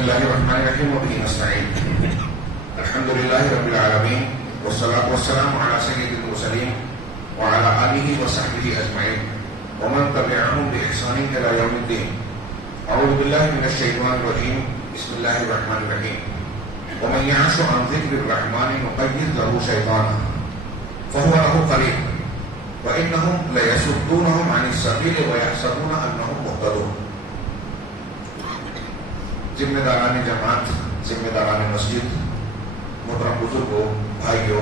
الله الرحمن الرحيم وبه نستعين. الحمد لله رب العالمين والصلاة والسلام على سيد المرسلين وعلى آله وصحبه أجمعين ومن تبعهم بإحسان إلى يوم الدين. أعوذ بالله من الشيطان الرجيم. بسم الله الرحمن الرحيم. ومن يعش عن ذكر الرحمن نقيض له شيطانا فهو له قريب وإنهم ليصدونهم عن السبيل ويحسبون أنهم مهتدون. ذمہ داران جماعت، ذمہ داران مسجد، محترم بزرگوں، بھائیوں،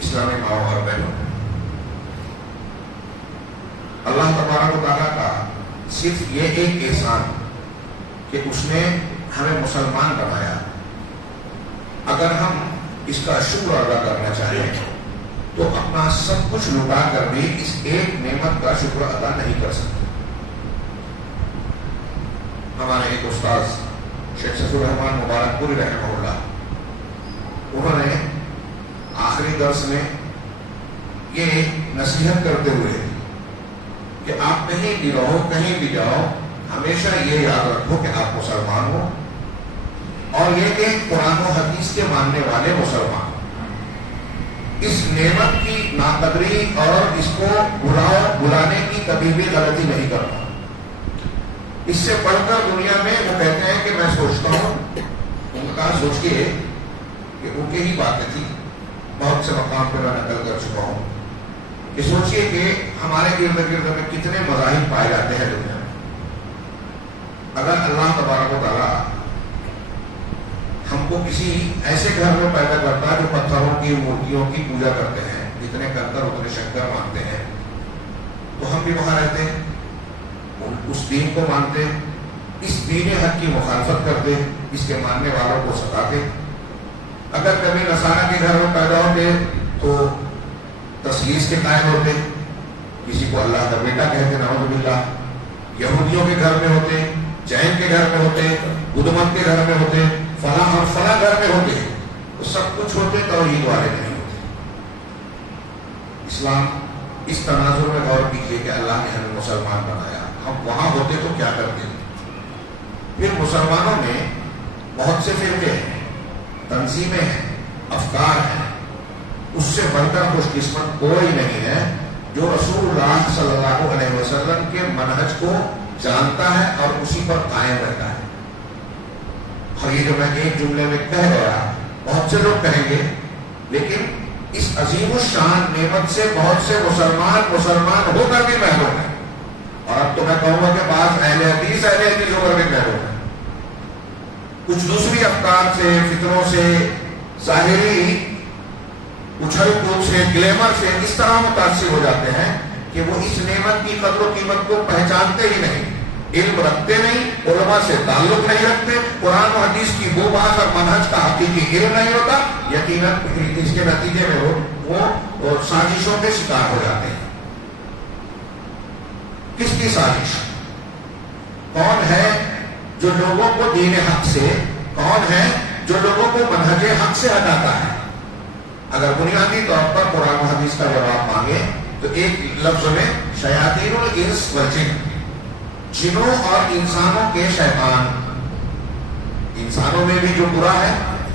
اسلامی ماؤں اور بہنوں، اللہ تبارک و تعالیٰ کا صرف یہ ایک احسان کہ اس نے ہمیں مسلمان بنایا. اگر ہم اس کا شکر ادا کرنا چاہیں تو اپنا سب کچھ لٹا کر بھی اس ایک نعمت کا شکر ادا نہیں کر سکتے. ہمارے ایک استاذ شیخ صفی الرحمان مبارک پوری رحمہ اللہ، انہوں نے آخری درس میں یہ نصیحت کرتے ہوئے کہ آپ کہیں بھی رہو، کہیں بھی جاؤ، ہمیشہ یہ یاد رکھو کہ آپ مسلمان ہو، اور یہ کہ قرآن و حدیث کے ماننے والے مسلمان. اس نعمت کی ناقدری اور اس کو بلانے کی کبھی بھی غلطی نہیں کرنا. اس سے پڑھ کر دنیا میں وہ کہتے ہیں کہ میں سوچتا ہوں، ان کا سوچیے کہ ان کی ہی باتیں تھی، بہت سے مقام پہ میں نقل کر چکا ہوں، کہ سوچیے کہ ہمارے ارد گرد میں کتنے مذاہب پائے جاتے ہیں دنیا میں. اگر اللہ تبارک و تعالیٰ ہم کو کسی ایسے گھر میں پیدا کرتا جو پتھروں کی مورتیوں کی پوجا کرتے ہیں، جتنے کنکر اتنے شنکر مانتے ہیں، تو ہم بھی وہاں رہتے ہیں، اس دین کو مانتے، اس دین حق کی مخالفت کرتے، اس کے ماننے والوں کو ستاتے. اگر کبھی نصارہ کے گھر میں پیدا ہوتے تو تثلیث کے قائل ہوتے، کسی کو اللہ کا بیٹا کہتے، نعوذ باللہ. یہودیوں کے گھر میں ہوتے، جین کے گھر میں ہوتے، بدھ مت کے گھر میں ہوتے، فلاں اور فلاں گھر میں ہوتے، تو سب کچھ ہوتے، توحید والے نہیں ہوتے. اسلام اس تناظر میں غور کیجیے کہ اللہ نے ہمیں مسلمان بنایا. ہم وہاں ہوتے تو کیا کرتے؟ پھر مسلمانوں میں بہت سے فرقے ہیں، تنظیمیں ہیں، افکار ہیں. اس سے بڑھ کر خوش قسمت کوئی نہیں ہے جو رسول اللہ صلی اللہ علیہ وسلم کے منہج کو جانتا ہے اور اسی پر قائم رہتا ہے. اور یہ جو میں ایک جملے میں کہہ رہا، بہت سے لوگ کہیں گے، لیکن اس عظیم الشان نعمت سے بہت سے مسلمان ہو کر بھی محروم ہیں. اور اب تو میں کہوں گا کہ بعض اہل حدیث ہو کر بھی محروم ہیں. کچھ دوسری افکار سے، فطروں سے، ظاہری اچھل کود سے، گلیمر سے اس طرح متاثر ہو جاتے ہیں کہ وہ اس نعمت کی قدر و قیمت کو پہچانتے ہی نہیں، علم رکھتے نہیں، علماء سے تعلق نہیں رکھتے، قرآن و حدیث کی وہ بات اور منہج کا حقیقی علم نہیں ہوتا. یقیناً اس کے نتیجے میں وہ سازشوں کے شکار ہو جاتے ہیں. کس کی سازش؟ کون ہے جو لوگوں کو دین حق سے، کون ہے جو لوگوں کو منہج حق سے ہٹاتا ہے؟ اگر بنیادی طور پر قرآن و حدیث کا جواب مانگے تو ایک لفظ میں شیاطین الانس والجن، جنوں اور انسانوں کے شیطان. انسانوں میں بھی جو برا ہے،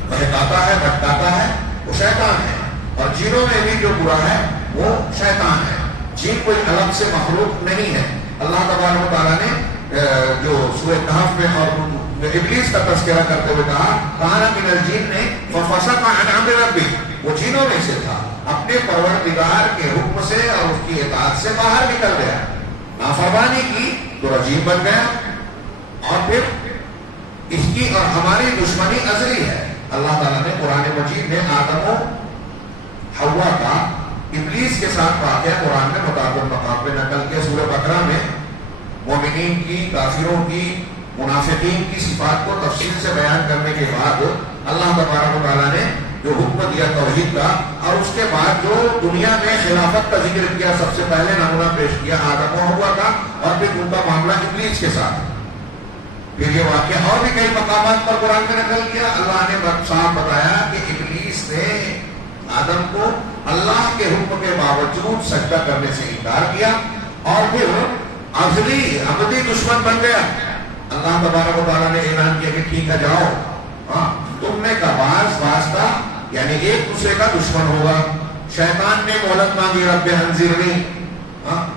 بہکاتا ہے، بھٹکاتا ہے، وہ شیطان ہے، اور جنوں میں بھی جو برا ہے وہ شیطان ہے. جن کوئی الگ سے مخلوق نہیں ہے. اللہ تبارک و تعالیٰ نے جو سورہ کہف میں اور ابلیس کا تذکرہ کرتے ہوئے کہا، کان من الجن ففسق عن امر ربہ، وہ جنوں میں سے تھا، اپنے پروردگار کے حکم سے اور اس کی اطاعت سے باہر نکل گیا، نافرمانی کی تو رجیم بن گیا. اور پھر اس کی اور ہماری دشمنی ازلی ہے. اللہ تعالیٰ نے قرآن مجید میں آدم و حوا کا ابلیس کے ساتھ واقعہ قرآن میں متعدد مقام پہ نقل کیا. سورہ بقرہ میں مومنین کی، کافروں کی، منافقین کی صفات کو تفصیل سے بیان کرنے کے بعد اللہ تبارک و تعالیٰ نے جو حکم دیا توحید کا، اور اس کے بعد جو دنیا میں خلافت کا ذکر کیا، سب سے پہلے نمونہ پیش کیا آدم و حوا کا، اور پھر ان کا معاملہ ابلیس کے ساتھ. پھر یہ واقعہ اور بھی کئی مقامات پر قرآن میں نقل کیا. اللہ نے صاحب بتایا کہ ابلیس نے آدم کو اللہ کے حکم کے باوجود سجدہ کرنے سے انکار کیا، اور پھر ازلی ابدی دشمن بن گیا. اللہ تبارک و تعالیٰ نے اعلان کیا کہ ٹھیک ہے جاؤ، ہاں تم نے کا بعض یعنی ایک دوسرے کا دشمن ہوگا. شیطان نے مہلت مانگی، رب انظرنی،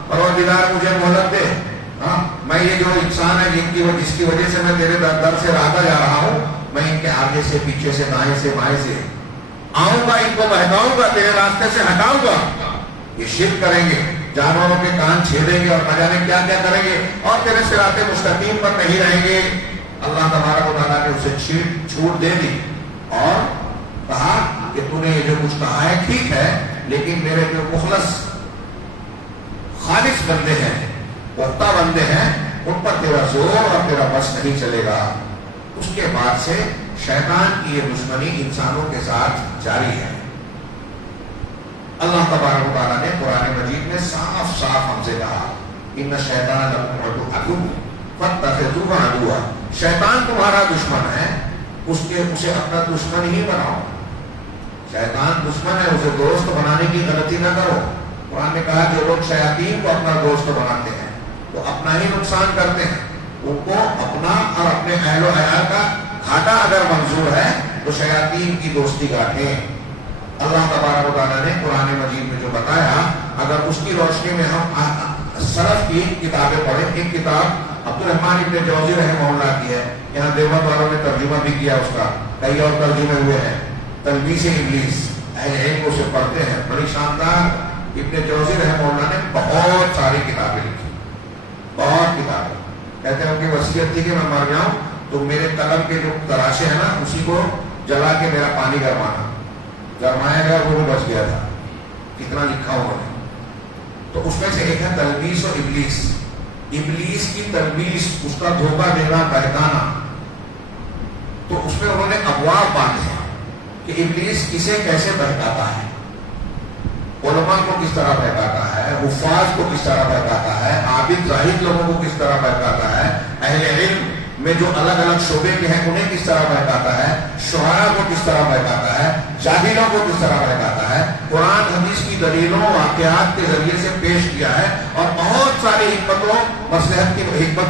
پروردگار مجھے مہلت دے، میں یہ جو انسان ہے جس کی وجہ سے میں تیرے در سے راتا جا رہا ہوں، میں ان کے آگے سے پیچھے سے دائیں سے بائیں سے آؤں گا، ان کو بہکاؤں گا، تیرے راستے سے ہٹاؤں گا. یہ شرک کریں گے، جانوروں کے کان چھیدیں گے اور نہ جانے کیا کیا کریں گے اور تیرے صراط مستقیم پر نہیں رہیں گے. اللہ تبارک و تعالیٰ نے اسے چھوٹ دے دی اور کہا کہ تو نے یہ جو کچھ کہا ہے ٹھیک ہے، لیکن میرے جو مخلص خالص بندے ہیں، پختہ بندے ہیں، ان پر تیرا زور اور تیرا بس نہیں چلے گا. اس کے بعد سے شیطان کی یہ دشمنی انسانوں کے ساتھ جاری ہے. اللہ تبارک و تعالیٰ نے قرآن مجید میں صاف ہم سے کہا ان الشیطان لکم عدو فاتخذوہ عدوا، شیطان تمہارا دشمن ہے، اسے اپنا دشمن ہی بناؤ. شیطان دشمن ہے، اسے دوست بنانے کی غلطی نہ کرو. قرآن نے کہا جو لوگ شیاطین کو اپنا دوست بناتے ہیں وہ اپنا ہی نقصان کرتے ہیں. ان کو اپنا اور اپنے اہل و عیال کا گھاٹا اگر منظور ہے تو شیاطین کی دوستی گاٹھیں. اللہ تبارک و تعالیٰ نے قرآن مجید میں جو بتایا، اگر اس کی روشنی میں ہم سلف کی کتابیں پڑھیں، ایک کتاب عبدالرحمن ابن جوزی رحمہ اللہ کی ہے، یہاں دیوبند والوں نے ترجمہ بھی کیا اس کا، کئی اور ترجمے ہوئے ہیں. تلبیس ابلیس، اہل علم اسے پڑھتے ہیں، بڑی شاندار. ابن جوزی رحمہ اللہ نے بہت ساری کتابیں لکھی، بہت کتابیں. کہتے ہیں ان کی وصیت تھی کہ میں مر جاؤں تو میرے قلم کے جو تراشے ہیں نا اسی کو جلا کے میرا پانی گرمانا. گرمایا گیا، وہ بھی بچ گیا تھا. کتنا لکھا ہوا ہے. تو اس میں سے ایک ہے تلبیس و ابلیس. ابلیس کی تلبیس، اس کا دھوکہ دینا، بہکانا. تو اس میں انہوں نے ابواب باندھے کہ ابلیس کسے کیسے بہکاتا ہے، علماء کو کس طرح بہکاتا ہے، حفاظ کو کس طرح بہکاتا ہے، عابد زاہد لوگوں کو کس طرح بہکاتا ہے، اہل علم میں جو الگ الگ شعبے کے ہیں انہیں کس طرح بہکاتا ہے، شعراء کو کس طرح بہکاتا ہے، جاہلوں کو کس طرح بہکاتا ہے. قرآن حدیث کی دلیلوں واقعات کے ذریعے سے پیش کیا ہے اور بہت ساری مصلحت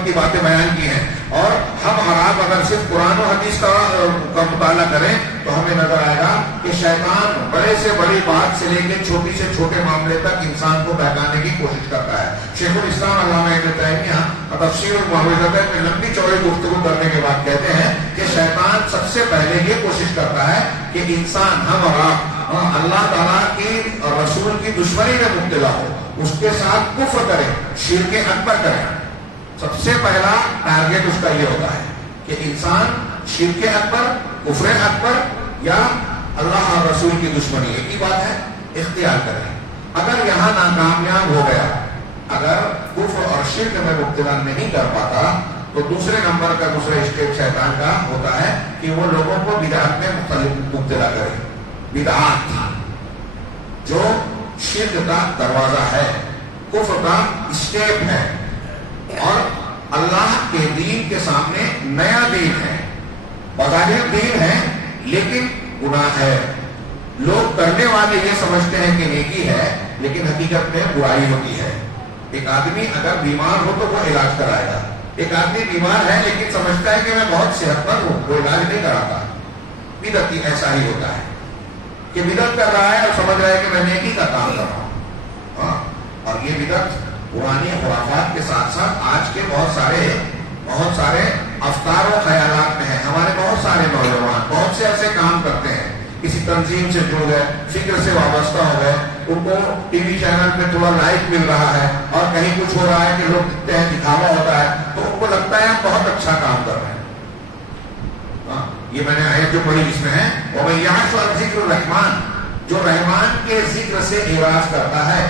کی باتیں بیان کی ہیں. اور ہم اور آپ اگر صرف قرآن و حدیث کا مطالعہ کریں تو ہمیں نظر آئے گا کہ شیطان بڑے سے بڑی بات سے لے کے چھوٹی سے چھوٹے معاملے تک انسان کو بہکانے کی کوشش کرتا ہے. شیخ الاسلام علامہ ابن تیمیہ تفسیر المعوذۃ میں لمبی چوڑی گفتگو کرنے کے بعد کہتے ہیں کہ شیطان سب سے پہلے یہ کوشش کرتا ہے کہ انسان، ہم اور آپ، اللہ تعالیٰ کی اور رسول کی دشمنی میں مبتلا ہو، اس کے ساتھ کفر کرے، شرک اکبر کرے. سب سے پہلا ٹارگیٹ اس کا یہ ہوتا ہے کہ انسان شرک اکبر، کفر اکبر یا اللہ اور رسول کی دشمنی، ایک ہی بات ہے، اختیار کریں. اگر یہاں ناکامیاب ہو گیا، اگر کفر اور شرک میں مبتلا نہیں کر پاتا تو دوسرے نمبر کا دوسرا اسٹیپ شیطان کا ہوتا ہے کہ وہ لوگوں کو بدعات میں مبتلا کرے. بدعات جو شرک کا دروازہ ہے، کفر کا اسٹیپ ہے اور اللہ کے دین کے سامنے نیا دین ہے. بظاہر دین ہے لیکن گناہ ہے. لوگ کرنے والے یہ سمجھتے ہیں کہ نیکی ہے لیکن حقیقت میں برائی ہوتی ہے. ایک آدمی اگر بیمار ہو تو وہ علاج کرائے گا. ایک آدمی بیمار ہے لیکن سمجھتا ہے کہ میں بہت صحت مند ہوں، وہ علاج نہیں کراتا. بدعتی ایسا ہی ہوتا ہے کہ بدعت کر رہا ہے اور سمجھ رہا ہے کہ میں نیکی کا کام کر رہا ہوں. اور یہ بدعت پرانی خرافات کے ساتھ ساتھ آج کے بہت سارے افکار و خیالات میں ہیں. ہمارے بہت سارے نوجوان بہت سے ایسے کام کرتے ہیں، کسی تنظیم سے جڑ گئے، فکر سے وابستہ ہو گئے، ان کو ٹی وی چینل پہ تھوڑا لائک مل رہا ہے اور کہیں کچھ ہو رہا ہے کہ لوگ دکھتے ہیں، دکھاوا ہوتا ہے تو ان کو لگتا ہے ہم بہت اچھا کام کر رہے ہیں. یہ میں نے آیت جو پڑھی جس میں ہے وَمَن يَعْشُ عَنْ ذِكْرِ الرَّحْمَنِ، جو رحمان کے ذکر سے اعراض کرتا ہے.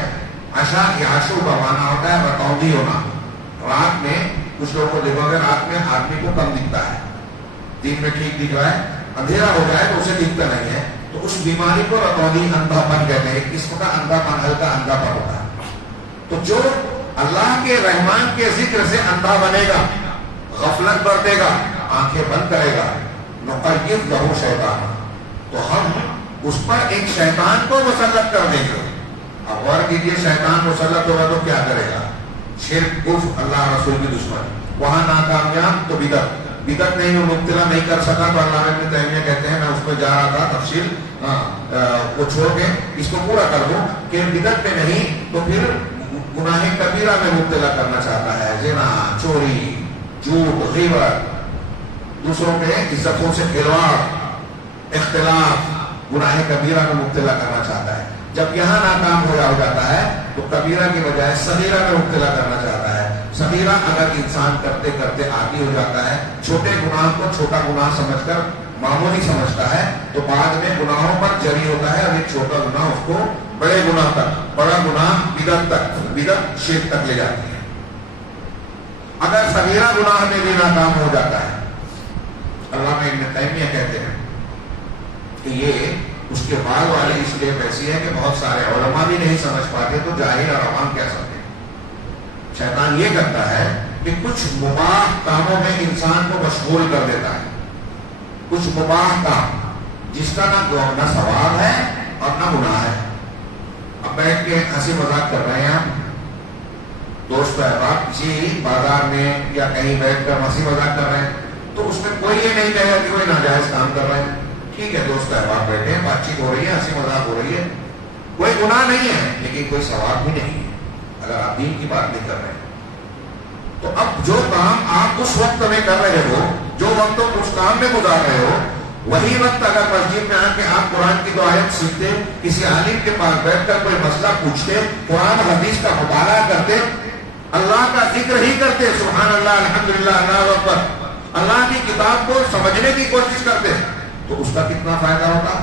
عشا یعشو کا معنی ہوتا ہے رتوندی ہونا. رات میں کچھ لوگوں کو دیکھو گے رات میں آدمی کو کم دکھتا ہے، دن میں ٹھیک دکھ رہا ہے، اندھیرا ہو جائے تو اسے دکھتا نہیں ہے. تو اس بیماری کو رتوندی، اندھا پن کہتے ہیں. ایک قسم کا اندھا پن، ہلکا اندھا پن ہوتا ہے. تو جو اللہ کے رحمان کے ذکر سے اندھا بنے گا، غفلت برتے گا، آنکھیں بند کرے گا، نقیض لہو شیطان، تو ہم اس پر ایک شیطان کو مسلط کر دیں گے. اب غور کیجیے، شیطان مسلط ہوگا تو کیا کرے گا؟ شرک، کفر، اللہ رسول کی دشمنی. وہاں ناکامیاب تو بدعت نہیں مبتلا نہیں کر سکا تو علامہ ابن تیمیہ کہتے ہیں میں اس میں جا رہا تھا تفصیل وہ چھوڑ کے اس کو پورا کر دوں کہ بدعت میں نہیں تو پھر گناہ کبیرہ میں مبتلا کرنا چاہتا ہے، زنا، چوری، جھوٹ، غیبت، دوسروں کے عزتوں سے کھلواڑ، اختلاف، گناہ کبیرہ میں مبتلا کرنا چاہتا ہے۔ جب یہاں ناکام ہو جاتا ہے تو کبیرہ کی بجائے صغیرہ میں مبتلا کرنا چاہتا ہے۔ صغیرہ اگر انسان کرتے کرتے عادی ہو جاتا ہے، چھوٹے گناہ کو چھوٹا گناہ سمجھ کر معمولی سمجھتا ہے تو بعد میں گناہوں پر جری ہوتا ہے اور ایک چھوٹا گناہ اس کو بڑے گناہ تک، بڑا گناہ بدعت تک، بدعت شرک تک لے جاتی ہے۔ اگر صغیرہ گناہ میں بھی ناکام ہو جاتا ہے، علامہ ابن تیمیہ کہتے ہیں کہ یہ اس کے بعد والی اسٹیپ ایسی ہے کہ بہت سارے علماء بھی نہیں سمجھ پاتے تو جاہل اور عوام کیا سمجھیں۔ شیطان یہ کرتا ہے کہ کچھ مباح کاموں میں انسان کو مشغول کر دیتا ہے، کچھ مباح کام جس کا نہ ثواب ہے اور نہ گناہ ہے۔ اب بیٹھ کے ہنسی مذاق کر رہے ہیں آپ، دوست احباب کسی بازار میں یا کہیں بیٹھ کر ہنسی مذاق کر رہے ہیں تو اس میں کوئی یہ نہیں کہے گا کہ کوئی ناجائز کام کر رہے ہیں، ٹھیک ہے دوست احباب بیٹھے ہیں، بات چیت ہو رہی ہے، ہنسی مذاق ہو رہی ہے، کوئی گناہ نہیں ہے لیکن کوئی ثواب بھی نہیں ہے اگر آپ دین کی بات نہیں کر رہے ہیں۔ تو اب جو کام آپ اس وقت میں کر رہے ہو، جو وقت اس کام میں گزار رہے ہو، وہی وقت اگر مسجد میں آ کے آپ قرآن کی دو آیت سیکھتے، کسی عالم کے پاس بیٹھ کر کوئی مسئلہ پوچھتے، قرآن حدیث کا مطالعہ کرتے، اللہ کا ذکر ہی کرتے، سبحان اللہ، الحمدللہ، اللہ اکبر، اللہ کی کتاب کو سمجھنے کی کوشش کرتے، تو اس کا کتنا فائدہ ہوگا؟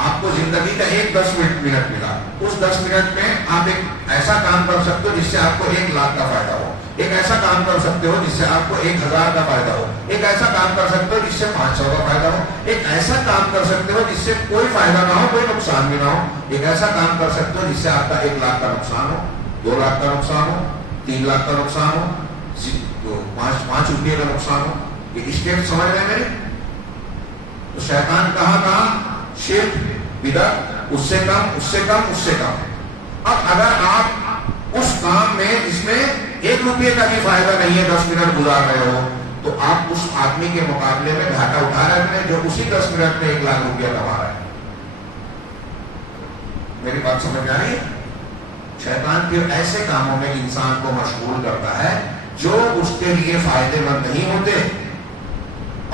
آپ کو زندگی کا ایک 10 منٹ ملا، اس 10 منٹ میں آپ ایک ایسا کام کر سکتے ہو جس سے آپ کو 1 لاکھ کا فائدہ ہو، ایک ایسا کام کر سکتے ہو جس سے آپ کو 1000 کا فائدہ ہو، ایک ایسا کام کر سکتے ہو جس سے 500 کا فائدہ ہو، ایک ایسا کام کر سکتے ہو جس سے کوئی فائدہ نہ ہو، کوئی نقصان بھی نہ ہو، ایک ایسا کام کر سکتے ہو جس سے آپ کا 1 لاکھ کا نقصان ہو، 2 لاکھ کا نقصان ہو، 3 لاکھ کا نقصان ہو، 5 روپئے کا نقصان ہو۔ یہ اسٹیپ سمجھ رہے ہیں میرے؟ تو شیطان کہاں شرک، بدعت، اس سے کم، اس سے کم، اس سے کم۔ اب اگر آپ اس کام میں جس میں 1 روپئے کا بھی فائدہ نہیں ہے 10 منٹ گزار رہے ہو تو آپ اس آدمی کے مقابلے میں گھاٹا اٹھا رہے ہیں جو اسی 10 منٹ میں 1 لاکھ روپیہ کما رہا ہے۔ میری بات سمجھ آ رہی ہے؟ شیطان پھر ایسے کاموں میں انسان کو مشغول کرتا ہے جو اس کے لیے فائدے مند نہیں ہوتے،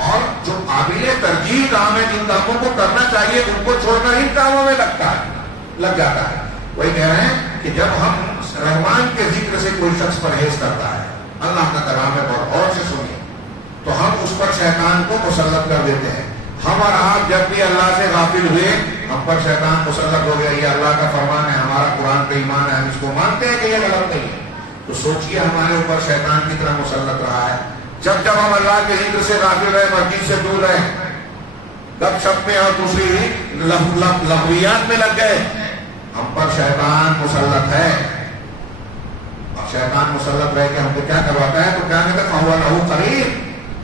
اور جو قابل ترجیح کام ہے، جن کاموں کو کرنا چاہیے ان کو چھوڑ کر ان کاموں میں لگ جاتا ہے۔ وہی کہہ رہے ہیں کہ جب ہم رحمان کے ذکر سے کوئی شخص پرہیز کرتا ہے، اللہ کا کلام ہے بہت غور سے سنیے، تو ہم اس پر شیطان کو مسلط کر دیتے ہیں۔ ہم اور آپ جب بھی اللہ سے غافل ہوئے، ہم پر شیطان مسلط ہو گیا، یہ اللہ کا فرمان ہے، ہمارا قرآن پہ ایمان ہے، ہم اس کو مانتے ہیں کہ یہ غلط نہیں ہے، تو سوچئے ہمارے اوپر شیطان کی طرح مسلط رہا ہے۔ جب ہم اللہ کے ذکر سے غافل رہے، مسجد سے دور رہے، گپ شپ میں اور دوسری لغویات میں لگ گئے، ہم پر شیطان مسلط ہے۔ اور شیطان مسلط رہ کے ہم کو کیا کرواتا ہے؟ تو کیا کہتے ہیں فَهُوَ لَهُ قَرِينٌ،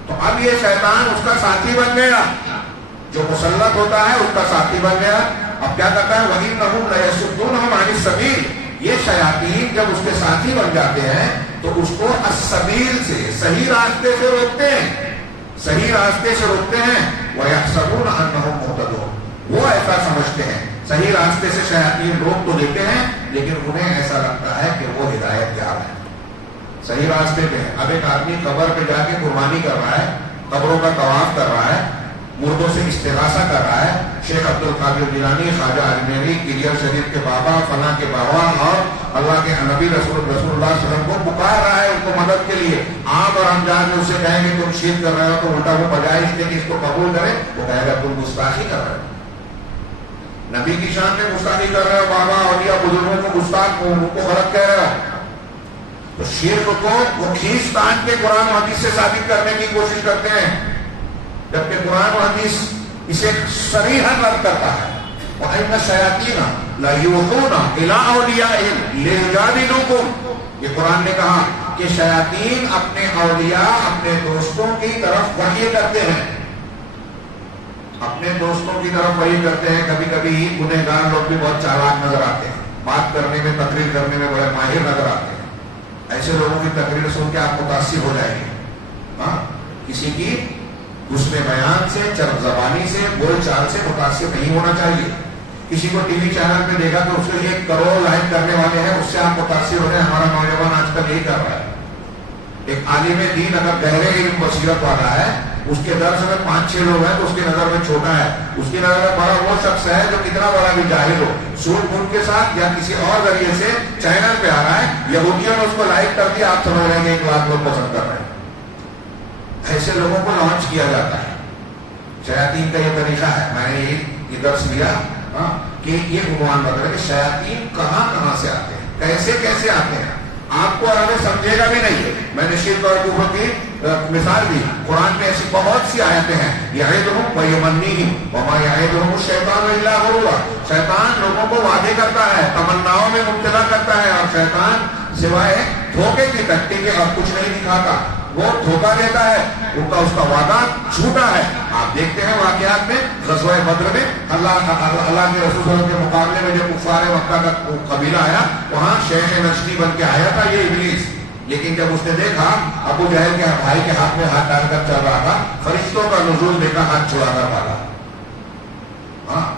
تو اب یہ شیطان اس کا ساتھی بن گیا، جو مسلط ہوتا ہے اس کا ساتھی بن گیا۔ اب کیا کرتا ہے؟ وَإِنَّهُمْ لَيَصُدُّونَهُمْ عَنِ السَّبِيلِ، یہ شیاطین جب اس کے ساتھی بن جاتے ہیں تو اس کو السبیل سے، صحیح راستے سے روکتے ہیں، صحیح راستے سے روکتے ہیں۔ وَيَحْسَبُونَ أَنَّهُمْ مُهْتَدُونَ، وہ ایسا سمجھتے ہیں، صحیح راستے سے شیاطین روک تو دیتے ہیں لیکن انہیں ایسا لگتا ہے کہ وہ ہدایت یاب ہے، صحیح راستے پہ ہے۔ اب ایک آدمی قبر پہ جا کے قربانی کر رہا ہے، قبروں کا طواف کر رہا ہے، مردوں سے استغاثہ کر رہا ہے، شیخ عبد القادر جیلانی، خواجہ اجمیری، گریہ شریف کے بابا، فلاں کے بابا، اور اللہ کے نبی رسول اللہ صلی اللہ علیہ وسلم کو پکار رہا ہے ان کو مدد کے لیے۔ آپ اور ہم جا کے اس سے کہیں گے تم شرک کر رہے ہو تو الٹا وہ بجائے اس لیے کہ اس کو قبول کرے، وہ کہے گا تم گستاخی کر رہے ہو، نبی کی شان میں گستاخی کر رہے ہو، بابا اولیاء بزرگوں کو گستاخ، ان کو غلط کہہ رہے ہو۔ تو شرک کو وہ کھینچ تان کے قرآن و حدیث سے ثابت کرنے کی کوشش کرتے ہیں، جبکہ قرآن و حدیث اسے صریحاً رد کرتا ہے۔ وَإِنَّ الشَّيَاطِينَ لَيُوحُونَ إِلَىٰ أَوْلِيَائِهِمْ لِيُجَادِلُوكُمْ، یہ قرآن نے کہا کہ شیاطین اپنے اولیاء، اپنے دوستوں کی طرف وحی کرتے ہیں، اپنے دوستوں کی طرف وحی کرتے ہیں۔ کبھی کبھی گنہگار لوگ بھی بہت چالاک نظر آتے ہیں، بات کرنے میں، تقریر کرنے میں بڑے ماہر نظر آتے ہیں، ایسے لوگوں کی تقریر سن کے آپ متاثر ہو جائیں گے، کسی کی حسن بیان سے، چرب زبانی سے، بول چال سے متاثر نہیں ہونا چاہیے. کسی کو ٹی وی چینل پہ دیکھا تو اس کے 1 کروڑ لائک کرنے والے ہیں، اس سے آپ متاثر ہو رہے ہیں. ہمارا نوجوان آج کل یہی کر رہا ہے. ایک عالم دین اگر گہرے علم بصیرت والا ہے، اس کے درس میں 5-6 لوگ ہیں تو اس کی نظر میں چھوٹا ہے. اس کی نظر میں بڑا وہ شخص ہے جو کتنا بڑا بھی جاہل ہو، سوٹ بوٹ کے ساتھ یا کسی اور ذریعے سے چینل پہ آ رہا ہے. یہودیوں نے اس کو لائک کر دیا، آپ سمجھ رہے ہیں 1 لاکھ لوگ پسند کر رہے ہیں. ایسے لوگوں کو لانچ کیا جاتا ہے. شیاطین کا یہ طریقہ ہے. میں نے یہ درس لیا کہ یہ عنوان بتا کہ شیاطین کہاں کہاں سے آتے ہیں، کیسے کیسے آتے ہیں. آپ کو عربی سمجھے گا بھی نہیں ہے. میں نے شرک اور کفر کی مثال دی. قرآن میں ایسی بہت سی آیتیں ہیں. یعدہم ویمنیہم وما یعدہم الشیطان الا غرورا. شیطان لوگوں کو وعدے کرتا ہے، تمناؤں میں مبتلا کرتا ہے، اور شیطان سوائے دھوکے کی ٹٹی کے اور کچھ نہیں دکھاتا. وہ دھوکہ دیتا ہے، اس کا وعدہ جھوٹا ہے. آپ دیکھتے ہیں واقعات میں غزوہ بدر میں اللہ کے رسول صلی اللہ علیہ وسلم کے مقابلے میں جو کفار مکہ کا قبیلہ آیا، وہاں شیخ نجدی بن کے آیا تھا یہ ابلیس. لیکن جب اس نے دیکھا ابو جہل کے بھائی کے ہاتھ میں ہاتھ ڈال کر چل رہا تھا، فرشتوں کا نزول دیکھا، ہاتھ چھڑا کر بھاگا.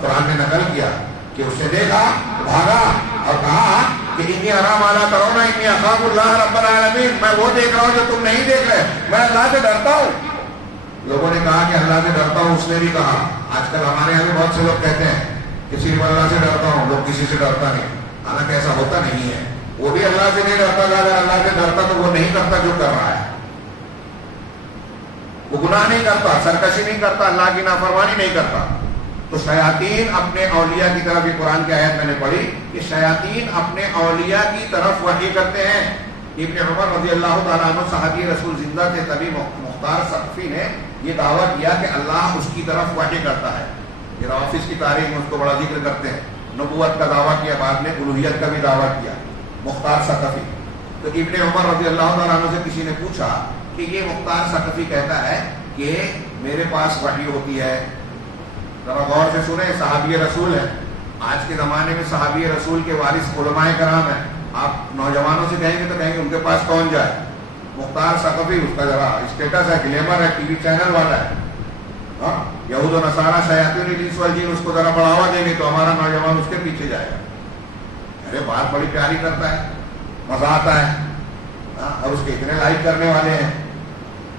قرآن نے نقل کیا کہ اس نے دیکھا، بھاگا اور کہا کہ انی ارا ما لا ترون انی اخاف اللہ رب العالمین. میں وہ دیکھ رہا ہوں جو تم نہیں دیکھ رہے، میں اللہ سے ڈرتا ہوں. لوگوں نے کہا کہ اللہ سے ڈرتا ہوں. اس نے بھی کہا. آج کل ہمارے یہاں بھی بہت سے لوگ کہتے ہیں کہ صرف اللہ سے ڈرتا ہوں، لوگ کسی سے ڈرتا نہیں. حالانکہ ایسا ہوتا نہیں ہے. وہ بھی اللہ سے نہیں ڈرتا تھا. اگر اللہ سے ڈرتا تو وہ نہیں کرتا جو کر رہا ہے. وہ گناہ نہیں کرتا، سرکشی نہیں کرتا، اللہ کی نافرمانی نہیں کرتا. تو شیاطین اپنے اولیاء کی طرف، یہ قرآن کی آیت میں نے پڑھی کہ شیاطین اپنے اولیاء کی طرف وحی کرتے ہیں. ابن عمر رضی اللہ تعالیٰ عنہ صحابی رسول زندہ تھے، تبھی مختار ثقفی نے یہ دعویٰ کیا کہ اللہ اس کی طرف وحی کرتا ہے. یہ روافظ کی تاریخ میں اس کو بڑا ذکر کرتے ہیں. نبوت کا دعویٰ کیا، بعد میں الوہیت کا بھی دعویٰ کیا مختار ثقفی. تو ابن عمر رضی اللہ تعالیٰ عنہ سے کسی نے پوچھا کہ یہ مختار ثقفی کہتا ہے کہ میرے پاس وحی ہوتی ہے. ذرا غور سے سنیں، صحابی رسول ہے. آج کے زمانے میں صحابی رسول کے وارث علماء کرام ہیں. آپ نوجوانوں سے کہیں گے تو کہیں گے ان کے پاس کون جائے. مختار ثقفی، اس کا ذرا اسٹیٹس ہے، گلیمر ہے، ٹی وی چینل والا ہے. یہود و نصارہ شیاطین الانس والجن اس کو ذرا بڑھاوا دیں گے تو ہمارا نوجوان اس کے پیچھے جائے گا. ارے بات بڑی پیاری کرتا ہے، مزہ آتا ہے، اور اس کے اتنے لائک کرنے والے ہیں.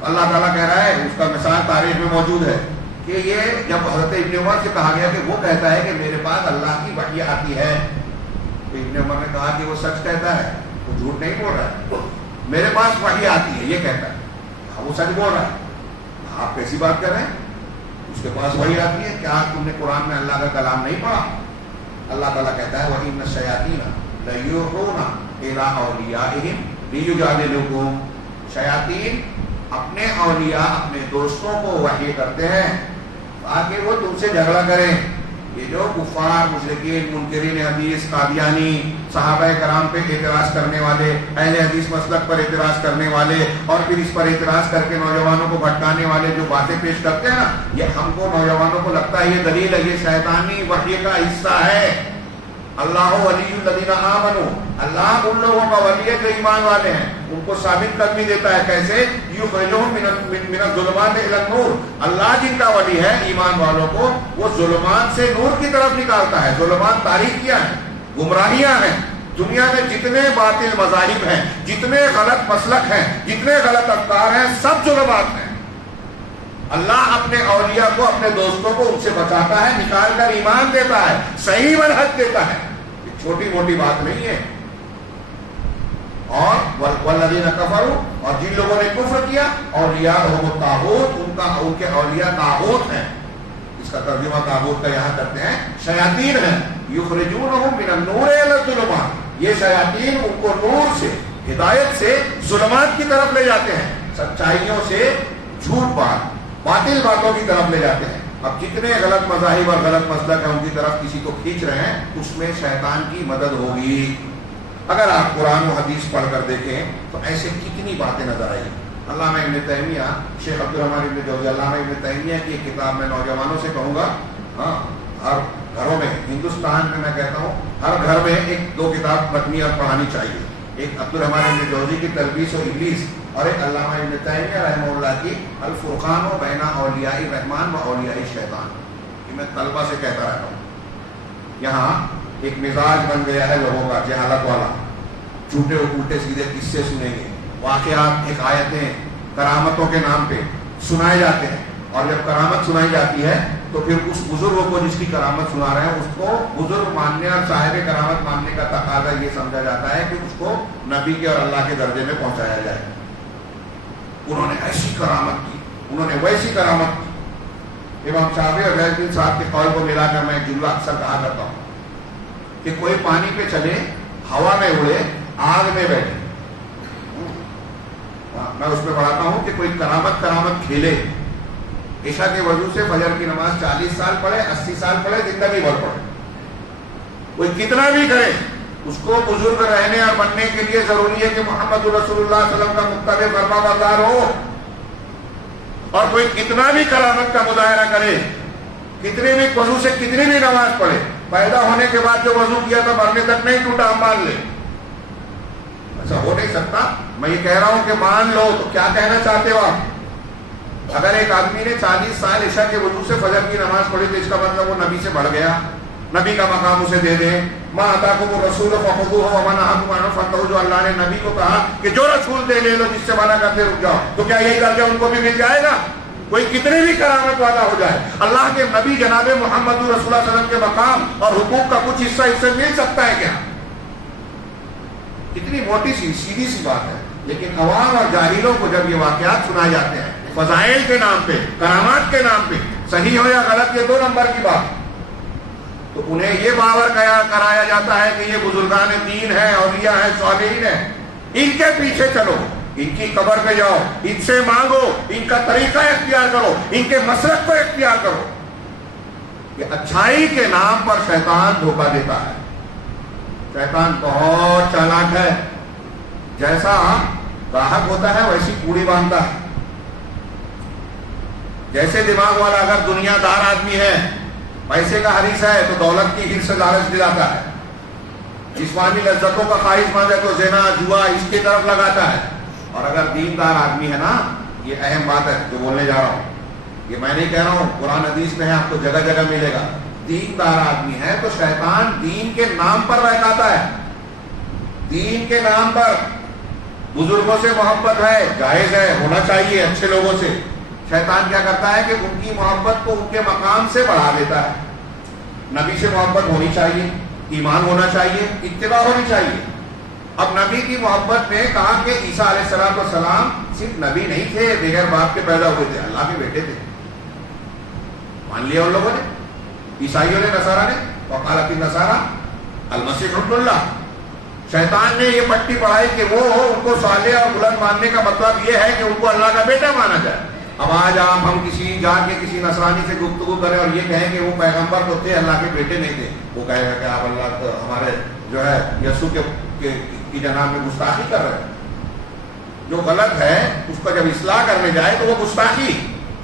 اللہ تعالیٰ کہہ رہا ہے، اس کا مثال تاریخ میں موجود ہے کہ یہ جب حضرت ابن عمر سے کہا گیا کہ وہ کہتا ہے کہ میرے پاس اللہ کی وحی آتی ہے، تو ابن عمر نے کہا کہ وہ سچ کہتا ہے، وہ جھوٹ نہیں بول رہا ہے. میرے پاس وحی آتی ہے یہ کہتا ہے، وہ سچ بول رہا ہے. آپ کیسی بات کر رہے ہیں؟ اس کے پاس وحی آتی ہے. کیا تم نے قرآن میں اللہ کا کلام نہیں پڑھا؟ اللہ تعالیٰ کہتا ہے وَإِنَّ الشَّيَاطِينَ لَيُوحُونَ إِلَىٰ أَوْلِيَائِهِمْ لِيُجَادِلُوكُمْ. شیاطین اپنے اولیاء، اپنے دوستوں کو وحی کرتے ہیں تاکہ وہ تم سے جھگڑا کریں. یہ جو کفار، مشرکین، منکرین حدیث، قادیانی، صحابہ کرام پہ اعتراض کرنے والے، اہل حدیث مسلک پر اعتراض کرنے والے، اور پھر اس پر اعتراض کر کے نوجوانوں کو بھٹکانے والے جو باتیں پیش کرتے ہیں نا، یہ ہم کو نوجوانوں کو لگتا ہے یہ دلیل ہے، یہ شیطانی وحی کا حصہ ہے. اللہ ولی الذین آمنوا، اللہ ان لوگوں کا ولی ہے جو ایمان والے ہیں. ان کو ثابت قدمی دیتا ہے. کیسے؟ یخرجہم من الظلمات الی النور. اللہ جن کا ولی ہے ایمان والوں کو، وہ ظلمات سے نور کی طرف نکالتا ہے. ظلمات تاریخ کیا ہے؟ گمراہیاں ہیں. دنیا میں جتنے باطل مذاہب ہیں، جتنے غلط مسلک ہیں، جتنے غلط افکار ہیں، سب ظلمات ہیں. اللہ اپنے اولیاء کو، اپنے دوستوں کو ان سے بچاتا ہے، نکال کر ایمان دیتا ہے، صحیح منہج دیتا ہے. یہ چھوٹی موٹی بات نہیں ہے. اور والذین کفروا، اور جن لوگوں نے کفر کیا، اولیاءہم الطاغوت، ان کے اولیاء طاغوت ہیں. اس کا ترجمہ طاغوت کا یہاں کرتے ہیں شیاطین ہیں. یخرجونہم من النور الی الظلمات. یہ شیاطین ان کو نور سے، ہدایت سے ظلمات کی طرف لے جاتے ہیں، سچائیوں سے جھوٹ بات، باطل باتوں کی طرف لے جاتے ہیں. اب جتنے غلط مذاہب اور غلط مسلک ہیں ان کی طرف کسی کو کھینچ رہے ہیں، اس میں شیطان کی مدد ہوگی. اگر آپ قرآن و حدیث پڑھ کر دیکھیں تو ایسے کتنی باتیں نظر آئی. علامہ ابن تیمیہ، شیخ عبدالرحمن ابن جوزی، علامہ ابن تیمیہ کی ایک کتاب میں نوجوانوں سے کہوں گا، ہر گھروں میں، ہندوستان میں کہتا ہوں ہر گھر میں 1-2 کتاب رکھنی اور پڑھانی چاہیے. ایک عبدالرحمن ابن جوزی کی تلبیس و ابلیس، اور ایک علامہ ابن تیمیہ رحمہ اللہ کی الفرقان و بین اولیاء الرحمن و اولیاء الشیطان، یہ میں طلبہ سے کہتا رہتا ہوں۔ یہاں ایک مزاج بن گیا ہے لوگوں کا جہالت والا، جھوٹے الٹے سیدھے قصے سنیں گے، واقعات، حکایتیں کرامتوں کے نام پہ سنائے جاتے ہیں، اور جب کرامت سنائی جاتی ہے تو پھر اس بزرگ کو جس کی کرامت سنا رہے ہیں اس کو بزرگ ماننے اور صاحب کرامت ماننے کا تقاضا یہ سمجھا جاتا ہے کہ اس کو نبی کے اور اللہ کے درجے میں پہنچایا جائے۔ انہوں نے ایسی کرامت کی، انہوں نے ویسی کرامت کی۔ امام شافعی اور غیر الدین صاحب کے قول کو ملا کر میں ایک جملہ اکثر کہا کرتا ہوں کہ کوئی پانی پہ چلے، ہوا میں اڑے، آگ میں بیٹھے، میں اس میں پڑھاتا ہوں کہ کوئی کرامت کھیلے، عشاء کے وضو سے فجر کی نماز 40 سال پڑھے، 80 سال پڑھے، زندگی بھر پڑھے، کوئی کتنا بھی کرے، اس کو بزرگ رہنے اور بننے کے لیے ضروری ہے کہ محمد رسول اللہ صلی اللہ علیہ وسلم کا متبع فرما بردار ہو۔ اور کوئی کتنا بھی کرامت کا مظاہرہ کرے، کتنے بھی وضو سے کتنی بھی نماز پڑھے، پیدا ہونے کے بعد جو وضو کیا تھا مرنے تک نہیں ٹوٹا، ہم مان لیں، ایسا ہو نہیں سکتا۔ میں یہ کہہ رہا ہوں کہ مان لو، تو کیا کہنا چاہتے ہو آپ؟ اگر ایک آدمی نے 40 سال عشاء کے وضو سے فجر کی نماز پڑھی تو اس کا مطلب وہ نبی سے بڑھ گیا، نبی کا مقام اسے دے دے۔ مَا آتَاكُمُ الرَّسُولُ فَخُذُوهُ وَمَا نَهَاكُمْ عَنْهُ فَانتَهُوا، جو اللہ نے نبی کو کہا کہ جو رسول دے لے لو، جس سے منع کرتے رک جاؤ، تو کیا یہی درجہ ان کو بھی مل جائے گا؟ کوئی کتنے بھی کرامت والا ہو جائے، اللہ کے نبی جناب محمد رسول اللہ صلی اللہ علیہ وسلم کے مقام اور حقوق کا کچھ حصہ اس سے مل سکتا ہے کیا؟ کتنی موٹی سی سیدھی سی بات ہے، لیکن عوام اور جاہلوں کو جب یہ واقعات سنائے جاتے ہیں فضائل کے نام پہ، کرامات کے نام پہ، صحیح ہو یا غلط یہ 2 نمبر کی بات، تو انہیں یہ باور کرایا جاتا ہے کہ یہ بزرگان دین ہیں، اولیاء ہیں، صالحین ہیں، ان کے پیچھے چلو، ان کی قبر پہ جاؤ، ان سے مانگو، ان کا طریقہ اختیار کرو، ان کے مسلک کو اختیار کرو۔ یہ اچھائی کے نام پر شیطان دھوکہ دیتا ہے۔ شیطان بہت چالاک ہے، جیسا گاہک ہوتا ہے ویسی کوڑی باندھتا ہے۔ جیسے دماغ والا اگر دنیا دار آدمی ہے، پیسے کا حریص ہے، تو دولت کی حرص سے لالچ دلاتا ہے، جسمانی لذتوں کا خواہش مند ہے تو زنا جوا اس کی طرف لگاتا ہے۔ اور اگر دیندار آدمی ہے نا، یہ اہم بات ہے جو بولنے جا رہا ہوں، یہ میں نہیں کہہ رہا ہوں، قرآن حدیث میں ہے، آپ کو جگہ جگہ ملے گا، دیندار آدمی ہے تو شیطان دین کے نام پر بہکاتا ہے، دین کے نام پر۔ بزرگوں سے محبت ہے، جائز ہے، ہونا چاہیے اچھے لوگوں سے، شیطان کیا کرتا ہے کہ ان کی محبت کو ان کے مقام سے بڑھا دیتا ہے۔ نبی سے محبت ہونی چاہیے، ایمان ہونا چاہیے، اتباع ہونی چاہیے۔ اب نبی کی محبت میں کہا کہ عیسیٰ علیہ السلام صرف نبی نہیں تھے، بغیر باپ کے پیدا ہوئے تھے، اللہ کے بیٹے تھے، مان لیا ان لوگوں نے، عیسائیوں نے، نصارہ نے، وقالت النصارى المسیح ابن اللہ۔ شیطان نے یہ پٹی پڑھائی کہ وہ ان کو صالح اور بلند ماننے کا مطلب یہ ہے کہ ان کو اللہ کا بیٹا مانا جائے۔ اب آج آپ ہم جا کے کسی نصرانی سے گفتگو کریں اور یہ کہیں کہ وہ پیغمبر تو تھے، اللہ کے بیٹے نہیں تھے، وہ کہے گا کہ آپ اللہ تو ہمارے جو ہے یسوع کی جناب میں گستاخی کر رہے ہیں۔ جو غلط ہے اس کو جب اصلاح کرنے جائے تو وہ گستاخی۔